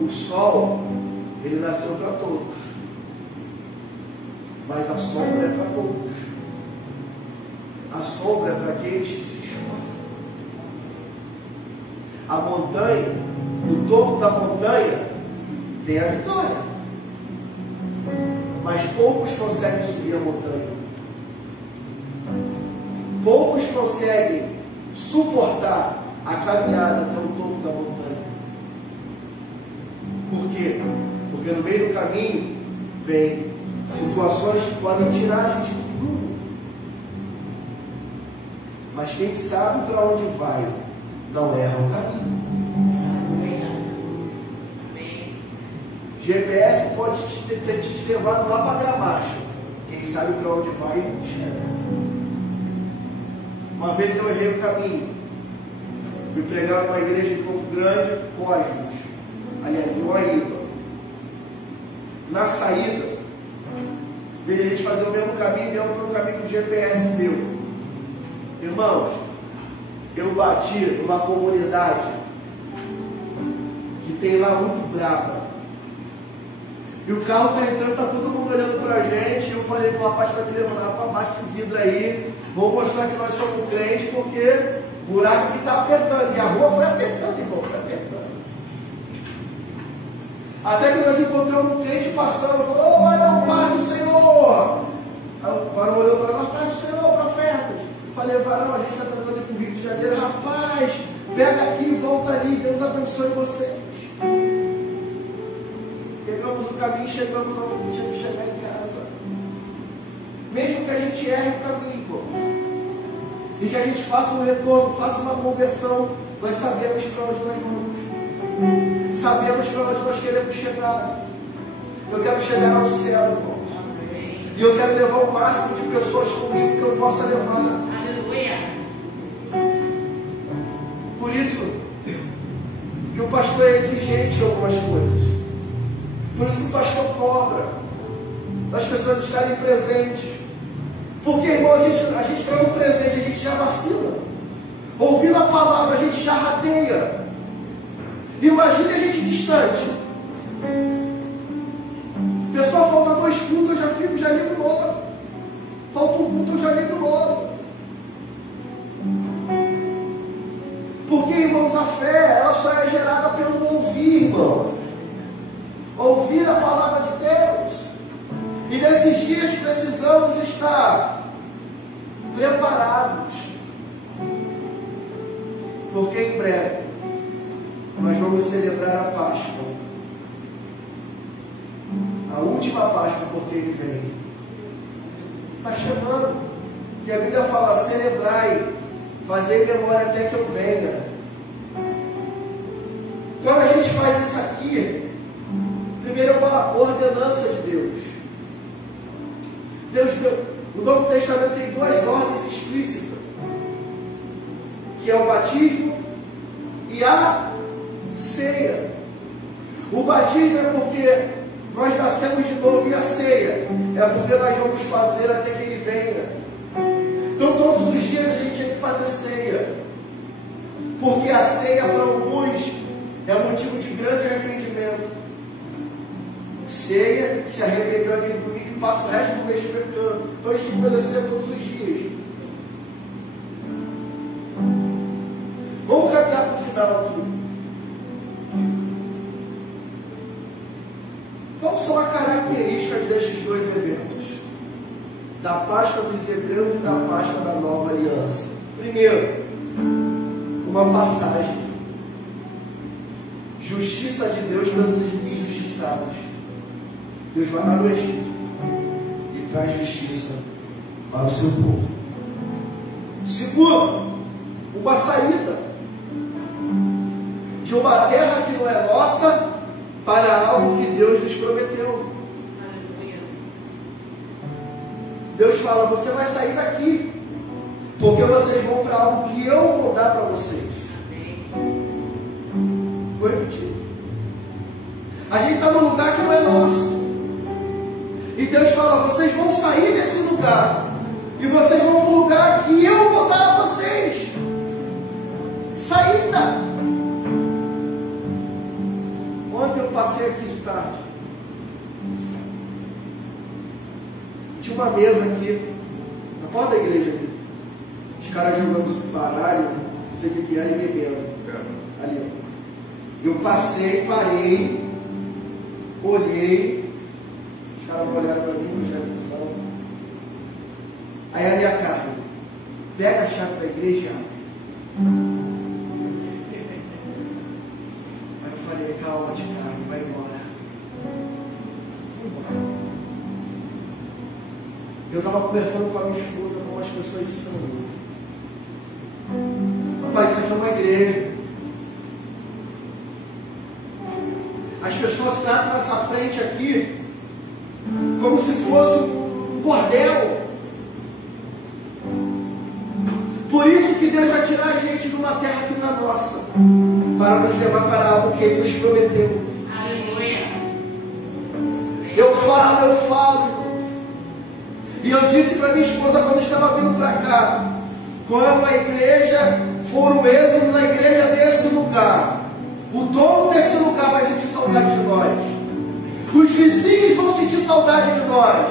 O sol, ele nasceu para todos, mas a sombra é para todos. A sombra é para aqueles que se esforçam. A montanha, no topo da montanha, tem a vitória, mas poucos conseguem subir a montanha. Poucos conseguem suportar a caminhada até o topo da montanha. Por quê? Porque no meio do caminho vem situações que podem tirar a gente do rumo. Mas quem sabe para onde vai não erra o caminho. GPS pode ter te levado lá para Gramacho. Quem sabe para onde vai chega. Uma vez eu errei o caminho. Fui pregar numa igreja em Campo Grande, Cosmos. Aliás, em Uaíba. Na saída, veio a gente fazer o mesmo caminho, viemos pelo caminho que o GPS deu. Irmãos, eu bati numa comunidade que tem lá muito brava. E o carro está entrando, está todo mundo olhando para a gente. E eu falei para o rapaz que está me levando para baixo esse vidro aí. Vou mostrar que nós somos crentes, porque o buraco que está apertando. E a rua foi apertando, irmão, foi apertando. Até que nós encontramos um crente passando, falou: ô varão, paz do Senhor. Aí o varão olhou para nós: paz do Senhor, profetas. Falei: varão, a gente está tratando aqui para o Rio de Janeiro. Rapaz, pega aqui e volta ali, Deus abençoe vocês. Pegamos o caminho e chegamos onde tinha que chegar em casa. Mesmo que a gente erre o caminho, e que a gente faça um retorno, faça uma conversão, nós sabemos para onde nós vamos. Sabemos para onde nós queremos chegar. Eu quero chegar ao céu, irmãos. E eu quero levar o máximo de pessoas comigo que eu possa levar. Aleluia. Por isso que o pastor é exigente em algumas coisas. Por isso que o pastor cobra das pessoas estarem presentes. Porque, irmão, a gente está no presente, a gente já vacila. Ouvindo a palavra, a gente já rateia. Imagine a gente distante. Pessoal, falta 2 cultos, eu já fico, já ligo logo. Falta 1 culto, eu já ligo logo. Porque, irmãos, a fé, ela só é gerada pelo ouvir, irmão. Ouvir a palavra de Deus. E nesses dias precisamos estar preparados. Porque em breve nós vamos celebrar a Páscoa. A última Páscoa, porque Ele vem. Está chamando. E a Bíblia fala: celebrai, fazei memória até que eu venha. Quando a gente faz isso aqui, primeiro é uma ordenança de Deus. Deus deu. O Novo Testamento tem 2 ordens explícitas, que é o batismo e a ceia. O batismo é porque nós nascemos de novo, e a ceia é porque nós vamos fazer até que Ele venha. Então todos os dias a gente tem que fazer ceia, porque a ceia para alguns é motivo de grande arrependimento. Ceia, se arrependeu aquele domingo e passa o resto do mês pecando. Então a gente tem que fazer ceia todos os dias. Vamos caminhar para o final aqui. Qual são as características destes 2 eventos? Da Páscoa dos Hebreus e da Páscoa da Nova Aliança. Primeiro, uma passagem. Justiça de Deus pelos injustiçados. Deus vai lá no Egito e traz justiça para o seu povo. Segundo, uma saída de uma terra que não é nossa para algo que Deus nos prometeu. Deus fala: você vai sair daqui, porque vocês vão para algo que eu vou dar para vocês. Vou repetir. A gente está num lugar que não é nosso. E Deus fala: vocês vão sair desse lugar e vocês vão para um lugar que eu vou dar a vocês. Saída. Ontem eu passei aqui de tarde. Tinha uma mesa aqui na porta da igreja aqui. Os caras jogando baralho, não sei o que era, e bebendo. Ali, ó. Eu passei, parei, olhei. Os caras olharam para mim, prestaram atenção. Aí a minha carne: pega a chave da igreja. Aí eu falei: calma, de carne, vai embora. Fui embora. Eu estava conversando com a minha esposa como as pessoas são. Papai, isso aqui é uma igreja. As pessoas tratam essa frente aqui como se fosse um bordel. Por isso que Deus vai tirar a gente de uma terra que não é nossa, para nos levar para algo que Ele nos prometeu. Aleluia. Eu falo. E eu disse para minha esposa quando estava vindo para cá: quando a igreja for o êxodo da igreja desse lugar, o dono desse lugar vai sentir saudade de nós. Os vizinhos vão sentir saudade de nós.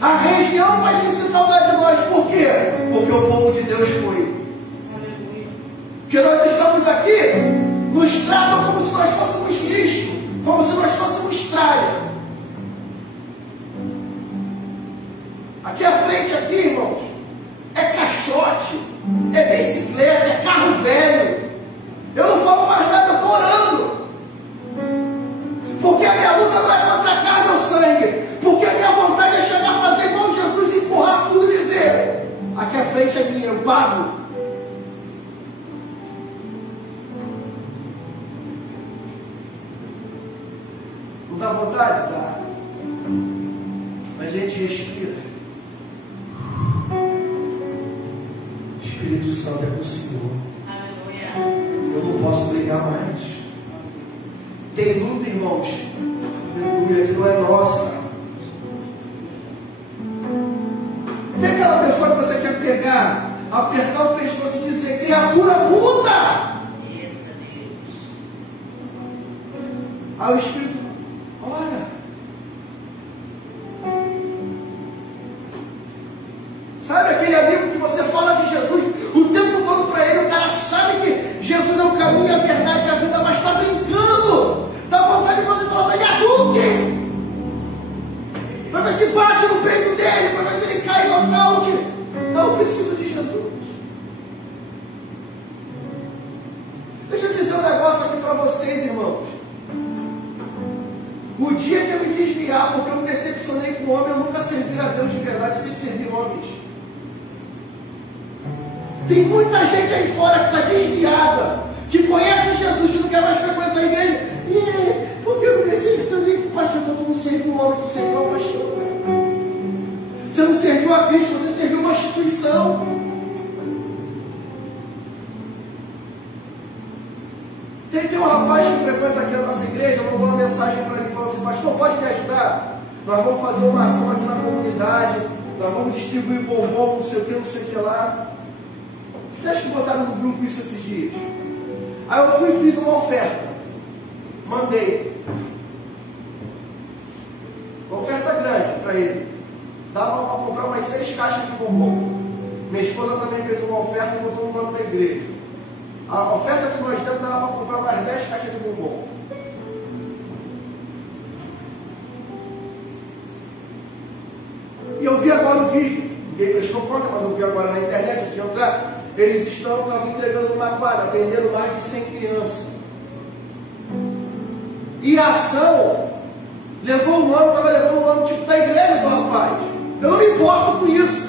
A região vai sentir saudade de nós. Por quê? Porque o povo de Deus foi. Porque nós estamos aqui, nos tratam como se nós fôssemos lixo, como se nós fôssemos tralha. Aqui à frente, aqui, irmãos, é caixote, é bicicleta, é carro velho. Eu não falo mais nada, eu estou orando. Porque a minha luta não é contra a carne ou sangue. Porque a minha vontade é chegar a fazer igual Jesus, empurrar tudo e dizer: aqui à frente é minha, eu pago. gente respira. Espírito Santo é do Senhor. Aleluia. Eu não posso brigar mais. Tem luta, irmãos. Aleluia, que não é nossa. Tem aquela pessoa que você quer pegar, apertar o pescoço e dizer: criatura, muda! Aí o Espírito, olha. Sabe aquele amigo que você fala de Jesus o tempo todo para ele? O cara sabe que Jesus é o caminho, a verdade e a vida, mas está brincando. Dá vontade de você falar para ele: adulto! Para ver se bate no peito dele, para ver se ele cai no nocaute. Não preciso de Jesus. Deixa eu dizer um negócio aqui para vocês, irmãos. O dia que eu me desviar, porque eu me decepcionei com o homem, eu nunca servi a Deus de verdade, eu sempre servi homens. Tem muita gente aí fora que está desviada, que conhece Jesus, que não quer mais frequentar a igreja. Porque eu me decepcionei com o pastor, então tu não serviu o homem, tu serviu ao pastor. Você não serviu a Cristo, você serviu uma instituição. Tem um rapaz que frequenta aqui a nossa igreja, mandou uma mensagem para ele, falou assim: pastor, pode me ajudar? Nós vamos fazer uma ação aqui na comunidade, nós vamos distribuir bombom, não sei o que lá. Deixa que botaram no grupo isso esses dias. Aí eu fui e fiz uma oferta. Mandei. Uma oferta grande para ele. Dava para comprar umas 6 caixas de bombom. Minha esposa também fez uma oferta e botou no nome da igreja. A oferta que nós demos dava para comprar umas 10 caixas de bombom. E eu vi agora o vídeo. Ninguém prestou conta, mas eu vi agora na internet, aqui entrar. Eles estavam entregando uma quadra, atendendo mais de 100 crianças. E a ação levou o nome, estava levando o nome tipo da igreja do rapaz. Eu não me importo com isso.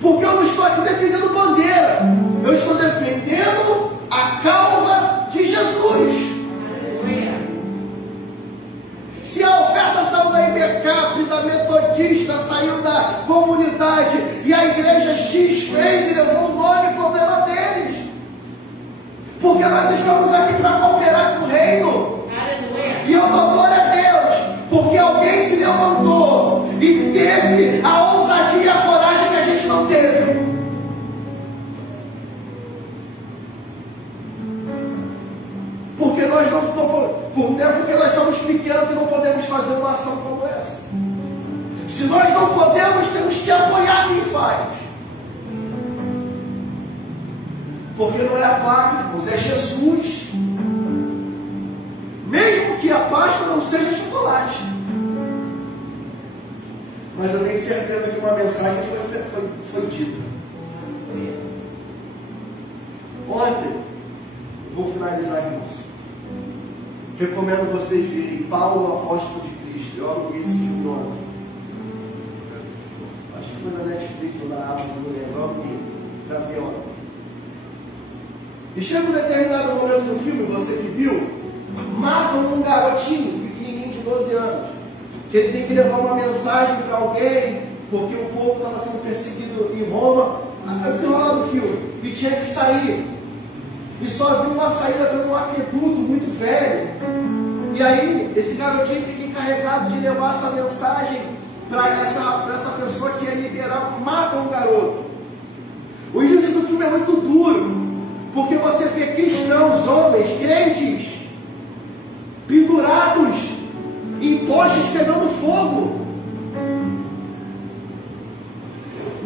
Porque eu não estou aqui defendendo bandeira. Eu estou defendendo a causa de Jesus. Aleluia. Se a oferta saiu da IBCAP, da Metodista, saiu da comunidade e a igreja X fez e levou o nome, problema deles. Porque nós estamos aqui para cooperar com o reino. Aleluia. E eu dou glória a Deus, porque alguém se levantou e teve a ousadia e a coragem que a gente não teve. Porque nós não, porque nós somos pequenos e não podemos fazer uma ação como essa. Se nós não podemos, temos que apoiar quem faz. Porque não é a placa, irmãos, é Jesus. Mesmo que a Páscoa não seja chocolate. Mas eu tenho certeza que uma mensagem foi dita. Ontem, vou finalizar, irmãos. Recomendo vocês verem Paulo, Apóstolo de Cristo. Eu aluguei esse filme ontem. Acho que foi na Netflix ou na Amazon, não lembro. E gravei ontem. E chega um determinado momento no filme, você que viu, matam um garotinho, pequenininho de 12 anos, que ele tem que levar uma mensagem para alguém, porque o povo estava sendo perseguido em Roma, desenrola no filme, e tinha que sair. E só havia uma saída pelo aqueduto muito velho. E aí, esse garotinho fica encarregado de levar essa mensagem para essa pessoa que ia liberar, mata um garoto. O início do filme é muito duro, porque você vê cristãos, homens, crentes, pendurados em postes pegando fogo.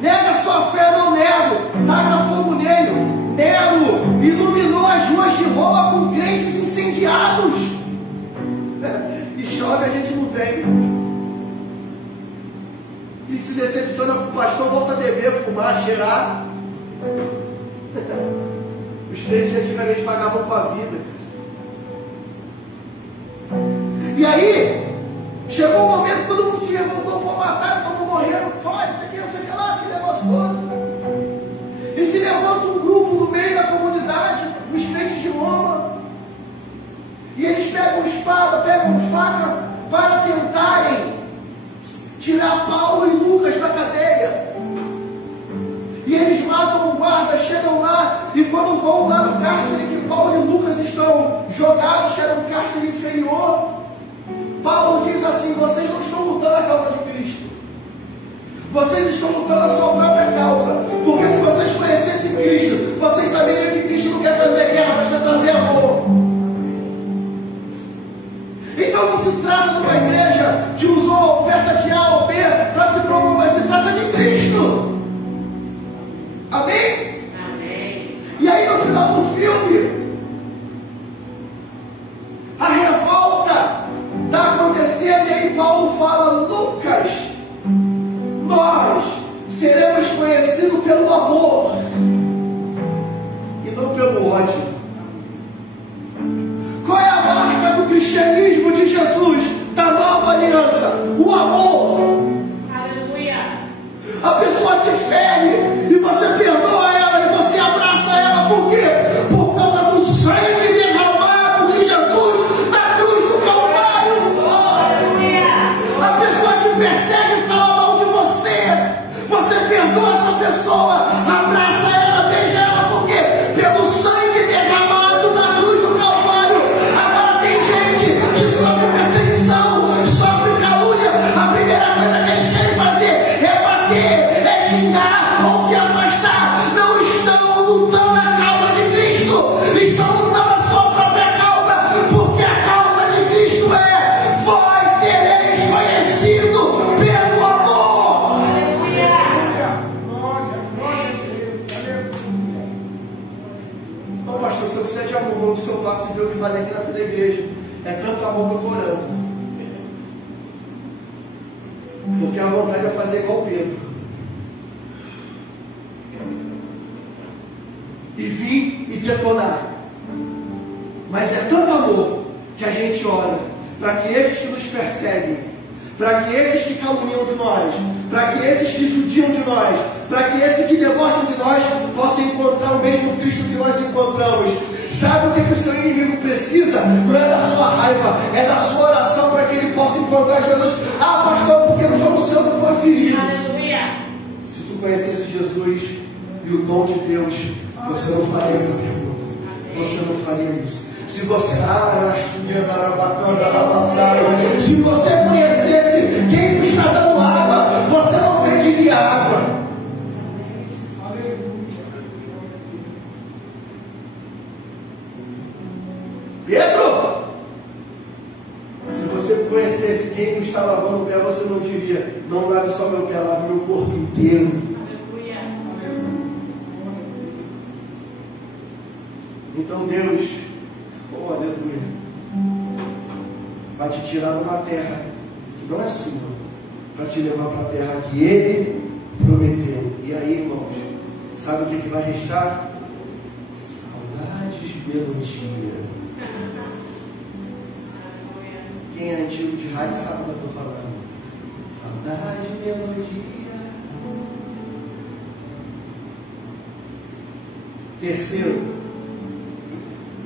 Nega sua fé, não nego. Taca fogo nele. Nero iluminou as ruas de Roma com crentes incendiados. E chove, a gente não vem. E se decepciona com o pastor, volta a beber, fumar, cheirar. Os crentes antigamente pagavam com a vida. E aí, chegou o momento que todo mundo se levantou para matar, todo mundo morrendo, fora, isso aqui, não sei o que lá, aquele negócio todo. E se levanta um grupo no meio da comunidade, os crentes de Roma, e eles pegam espada, pegam faca, para tentarem Vocês estão lutando a sua própria causa. Porque se vocês conhecessem Cristo, vocês saberiam que Cristo não quer trazer guerra, mas quer trazer amor. Então não se trata de uma igreja que usou a oferta de A ou B para se promover, se trata de Cristo. Amém? Amém. E aí no final do filme, a revolta está acontecendo e aí Paulo fala: Lucas, nós seremos conhecidos pelo amor e não pelo ódio. Qual é a marca do cristianismo de Jesus, da nova aliança? O amor. Aleluia. A pessoa te fere e você perdoa ela e você abraça ela. Por quê? Por causa do sangue derramado de Jesus na cruz do Calvário. Aleluia. A pessoa te persegue e fala mal de você. Você perdoa essa pessoa, abraça ela, beija ela. Por quê? Pelo sangue derramado na cruz do Calvário. Agora tem gente que sofre perseguição, sofre calúnia. A primeira coisa que eles querem fazer é bater, é xingar ou se afastar. Não estão lutando a causa de Cristo, estão lutando a sua própria causa, porque a causa de Cristo é: vós sereis conhecidos pelo amor. Então, pastor, se você de amor, vamos do seu passo e ver o que faz aqui na frente da igreja. É tanto amor que eu estou orando. Porque a vontade é fazer igual Pedro. E vir e detonar. Mas é tanto amor que a gente ora para que esses que nos perseguem, para que esses que caluniam de nós, para que esses que judiam de nós, para que esses que debocham de nós possam encontrar o mesmo Cristo que nós encontramos. Sabe o que o seu inimigo precisa? Não é da sua raiva, é da sua oração para que ele possa encontrar Jesus. Ah, pastor, porque não foi o Senhor que foi ferido. Aleluia. Se tu conhecesse Jesus e o dom de Deus, você não faria essa pergunta. Você não faria isso. Se você se você conhecesse quem está dando água, você não pediria água. Pedro, se você conhecesse quem está lavando o pé, você não diria: não lave só meu pé, lave meu corpo inteiro. Aleluia. Então Deus, oh aleluia, vai te tirar de uma terra que não é sua, para te levar para a terra que Ele prometeu. E aí, irmãos, sabe o que vai restar? Saudades, melodia. Quem é antigo de rádio sabe o que eu estou falando. Saudade, melodia. Terceiro,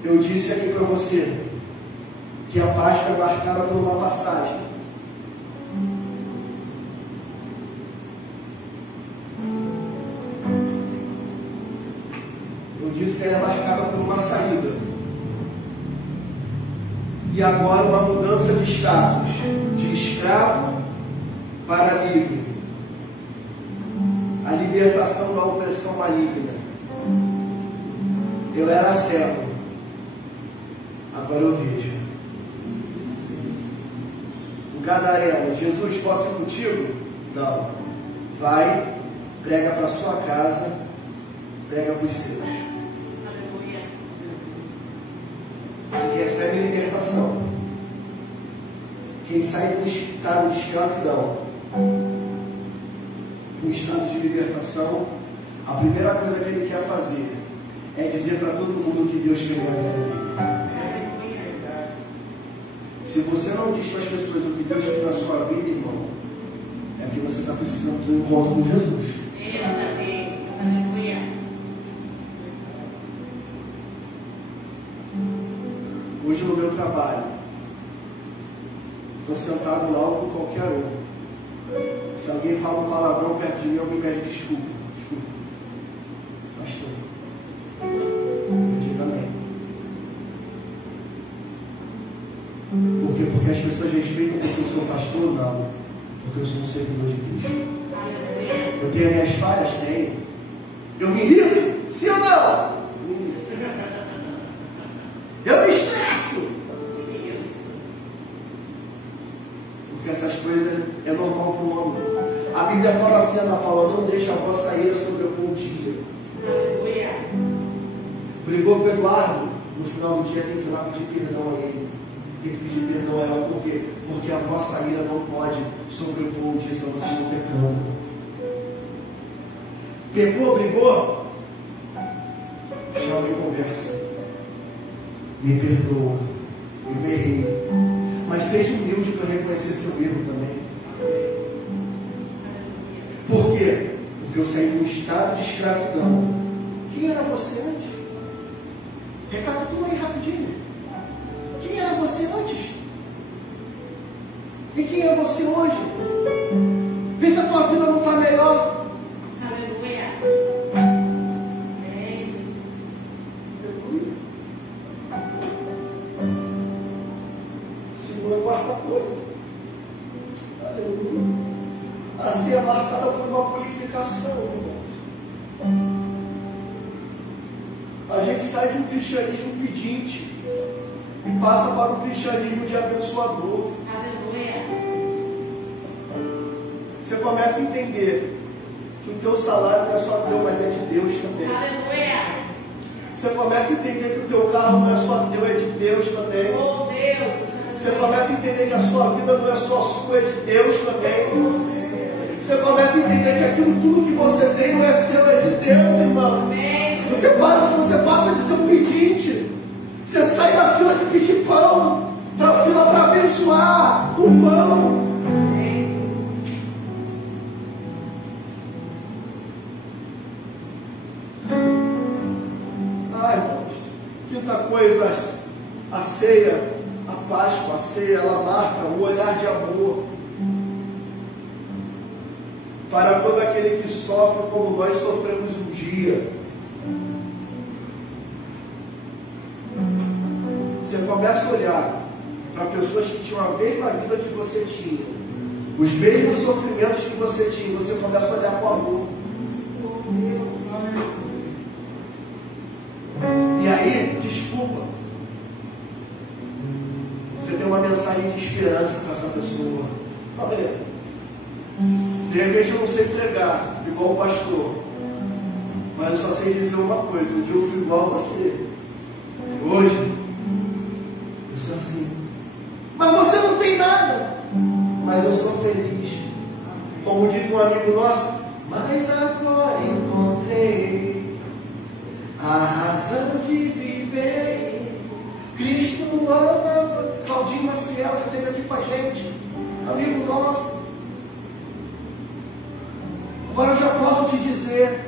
eu disse aqui para você que a Páscoa é marcada por uma passagem. Eu disse que ela é marcada por uma saída. E agora uma mudança de status, de escravo para livre. A libertação da opressão maligna. Eu era cego, agora eu vejo. O Gadareno: Jesus, posso ir contigo? Não. Vai, prega para sua casa, prega para os seus. Quem recebe libertação, quem sai do estado de escravidão, um estado de libertação, a primeira coisa que ele quer fazer é dizer para todo mundo que Deus fez na vida dele. Se você não diz para as pessoas o que Deus fez na sua vida, irmão, é porque você está precisando do encontro com Jesus. Hoje no meu trabalho, estou sentado lá com qualquer um. Se alguém fala um palavrão perto de mim, alguém pede desculpa. Desculpa. Pastor. Eu digo amém. Por quê? Porque as pessoas respeitam porque eu sou pastor? Não. Porque eu sou um seguidor de Cristo. Aleluia. Eu tenho minhas falhas? Tenho. Eu me irrito? Sim ou não? Eu me estresso. Porque essas coisas é normal para o homem. A Bíblia fala assim, Ana Paula, não deixa a vossa ira sobrepor o dia. Aleluia. Brigou com o Eduardo, no final do dia tem que ir lá pedir perdão a ele. Tem que pedir perdão a ela. Por quê? Porque a vossa ira não pode sobrepor o dia, senão vocês estão pecando. Pecou, brigou? Chama e conversa. Me perdoa. Eu errei. Mas seja humilde para reconhecer seu erro também. Por quê? Porque eu saí de um estado de escravidão. Quem era você antes? Recapitula aí rapidinho. Quem era você antes? E quem é você hoje? Vê se a tua vida não está melhor. Aleluia. Amém, Jesus. Aleluia. Segunda, quarta coisa. Aleluia. Assim é marcada por uma purificação, irmãos. A gente sai de um cristianismo pedinte e passa para um cristianismo de abençoador. Aleluia. Você começa a entender que o teu salário não é só teu, mas é de Deus também. Aleluia. Você começa a entender que o teu carro não é só teu, é de Deus também. Oh, Deus. Você começa a entender que a sua vida não é só sua, é de Deus também. Você começa a entender que aquilo tudo que você tem não é seu, é de Deus, irmão. Amém. Você passa de ser um pedinte. Você sai da fila de pedir pão para a fila para abençoar o pão. Ai, irmãos, quinta coisa, a ceia, a Páscoa, a ceia, ela marca o olhar de amor para todo aquele que sofre como nós sofremos um dia. Você começa a olhar para pessoas que tinham a mesma vida que você tinha, os mesmos sofrimentos que você tinha, você começa a olhar com amor. E aí, desculpa, você tem uma mensagem de esperança para essa pessoa. Olha, de repente eu não sei pregar igual o pastor, mas eu só sei dizer uma coisa: um dia eu fui igual a você, hoje eu sou assim. Mas você não tem nada, mas eu sou feliz. Como diz um amigo nosso, mas agora encontrei a razão de viver. Cristo ama. Claudinho Maciel já esteve aqui com a gente, amigo nosso. Agora eu já posso te dizer,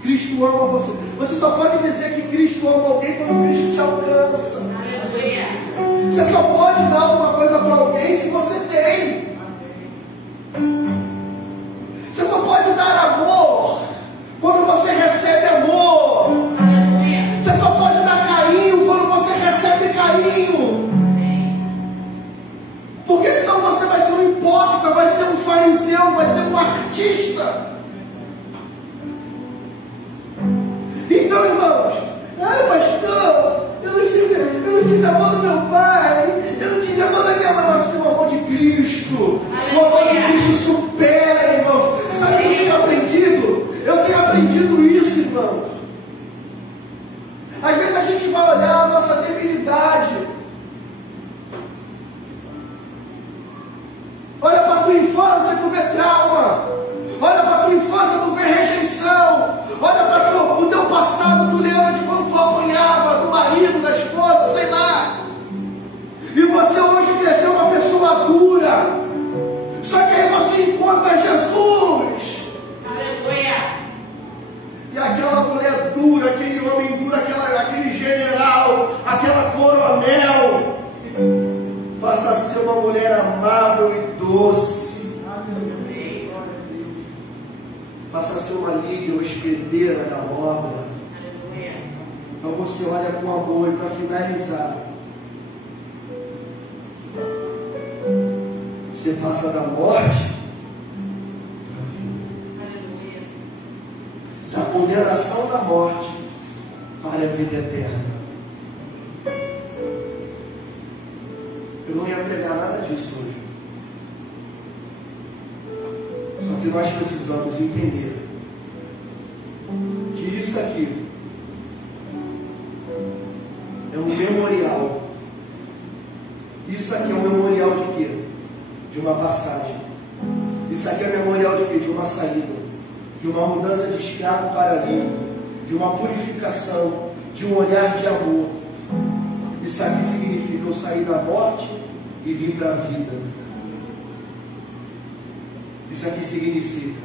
Cristo ama você. Você só pode dizer que Cristo ama alguém quando Cristo te alcança. Aleluia. Você só pode dar alguma coisa para alguém se você tem. Você só pode dar amor quando você recebe amor. Aleluia. Você só pode dar carinho quando você recebe carinho. Porque senão você vai ser um hipócrita, vai ser um fariseu, vai ser um artista. Então, irmãos, pastor, eu não tive amor do meu pai, eu não tive amor da minha mãe, mas eu tenho o amor de Cristo. O amor de Cristo supera, irmãos. Sabe o que eu tenho aprendido? Eu tenho aprendido isso, irmãos. Às vezes a gente vai olhar a nossa debilidade. Olha para a tua infância, tu vê trauma. Olha para a tua infância, tu vê rejeição. Olha para o teu passado, tu lembra de quando tu apanhava do marido, da esposa, sei lá. E você hoje cresceu uma pessoa dura. Só que aí você encontra Jesus. Aleluia. E aquela mulher dura, aquele homem duro, aquele general, aquela coronel, passa a ser uma mulher amável e doce. Passa a ser uma líder, uma hospedeira da obra. Aleluia. Então você olha com amor. E para finalizar, você passa da morte condenação da morte para a vida eterna. Eu não ia pregar nada disso hoje. Só que nós precisamos entender que isso aqui é um memorial. Isso aqui é um memorial de quê? De uma passagem. Isso aqui é um memorial de quê? De uma saída. De uma mudança de escravo para livre. De uma purificação. De um olhar de amor. Isso aqui significa eu sair da morte e vir para a vida. Isso aqui significa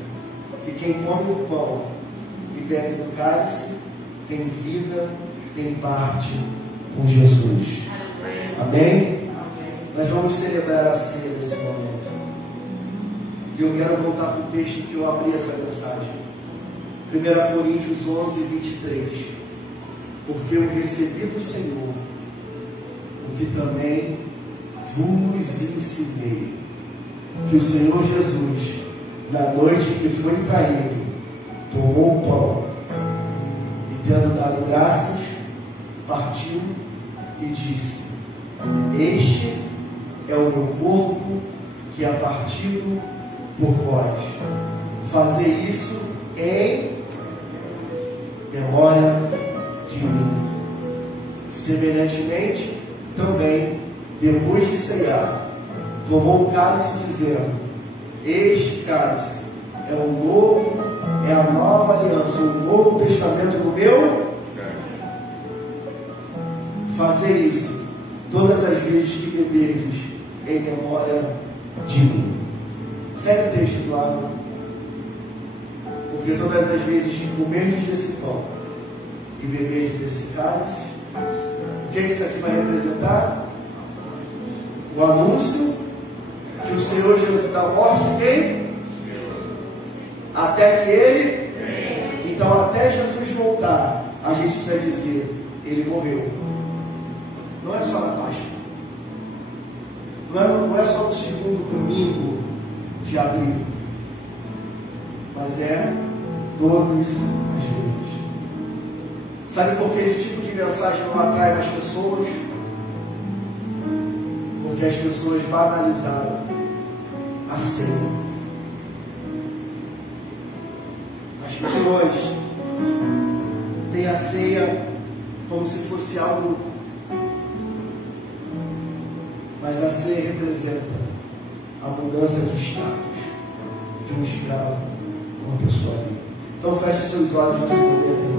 que quem come o pão e bebe do cálice tem vida, tem parte com Jesus. Amém? Nós vamos celebrar a ceia nesse momento. E eu quero voltar para o texto que eu abri essa mensagem. 1 Coríntios 11, 23. Porque eu recebi do Senhor o que também vos ensinei, que o Senhor Jesus, na noite que foi traído, tomou o pão e, tendo dado graças, partiu e disse: este é o meu corpo que é partido por vós. Fazer isso em memória de mim. Semelhantemente, também, depois de ceiar, tomou o cálice, dizendo: este cálice é a nova aliança, o novo testamento do meu. Fazer isso todas as vezes que beberdes em memória de mim. Segue o texto do lado. Porque todas as vezes que comerdes desse pão e beberdes desse cálice, o que isso aqui vai representar? O anúncio que o Senhor Jesus da morte quem? Até que Ele. Então, até Jesus voltar, a gente precisa dizer: Ele morreu. Não é só na Páscoa. Não é só no segundo domingo de abril. Mas é todas as vezes. Sabe por que esse tipo de mensagem não atrai mais pessoas? Porque as pessoas banalizaram a ceia. As pessoas têm a ceia como se fosse algo, mas a ceia representa a mudança de status de um escravo a uma pessoa livre. Então feche seus olhos nesse momento.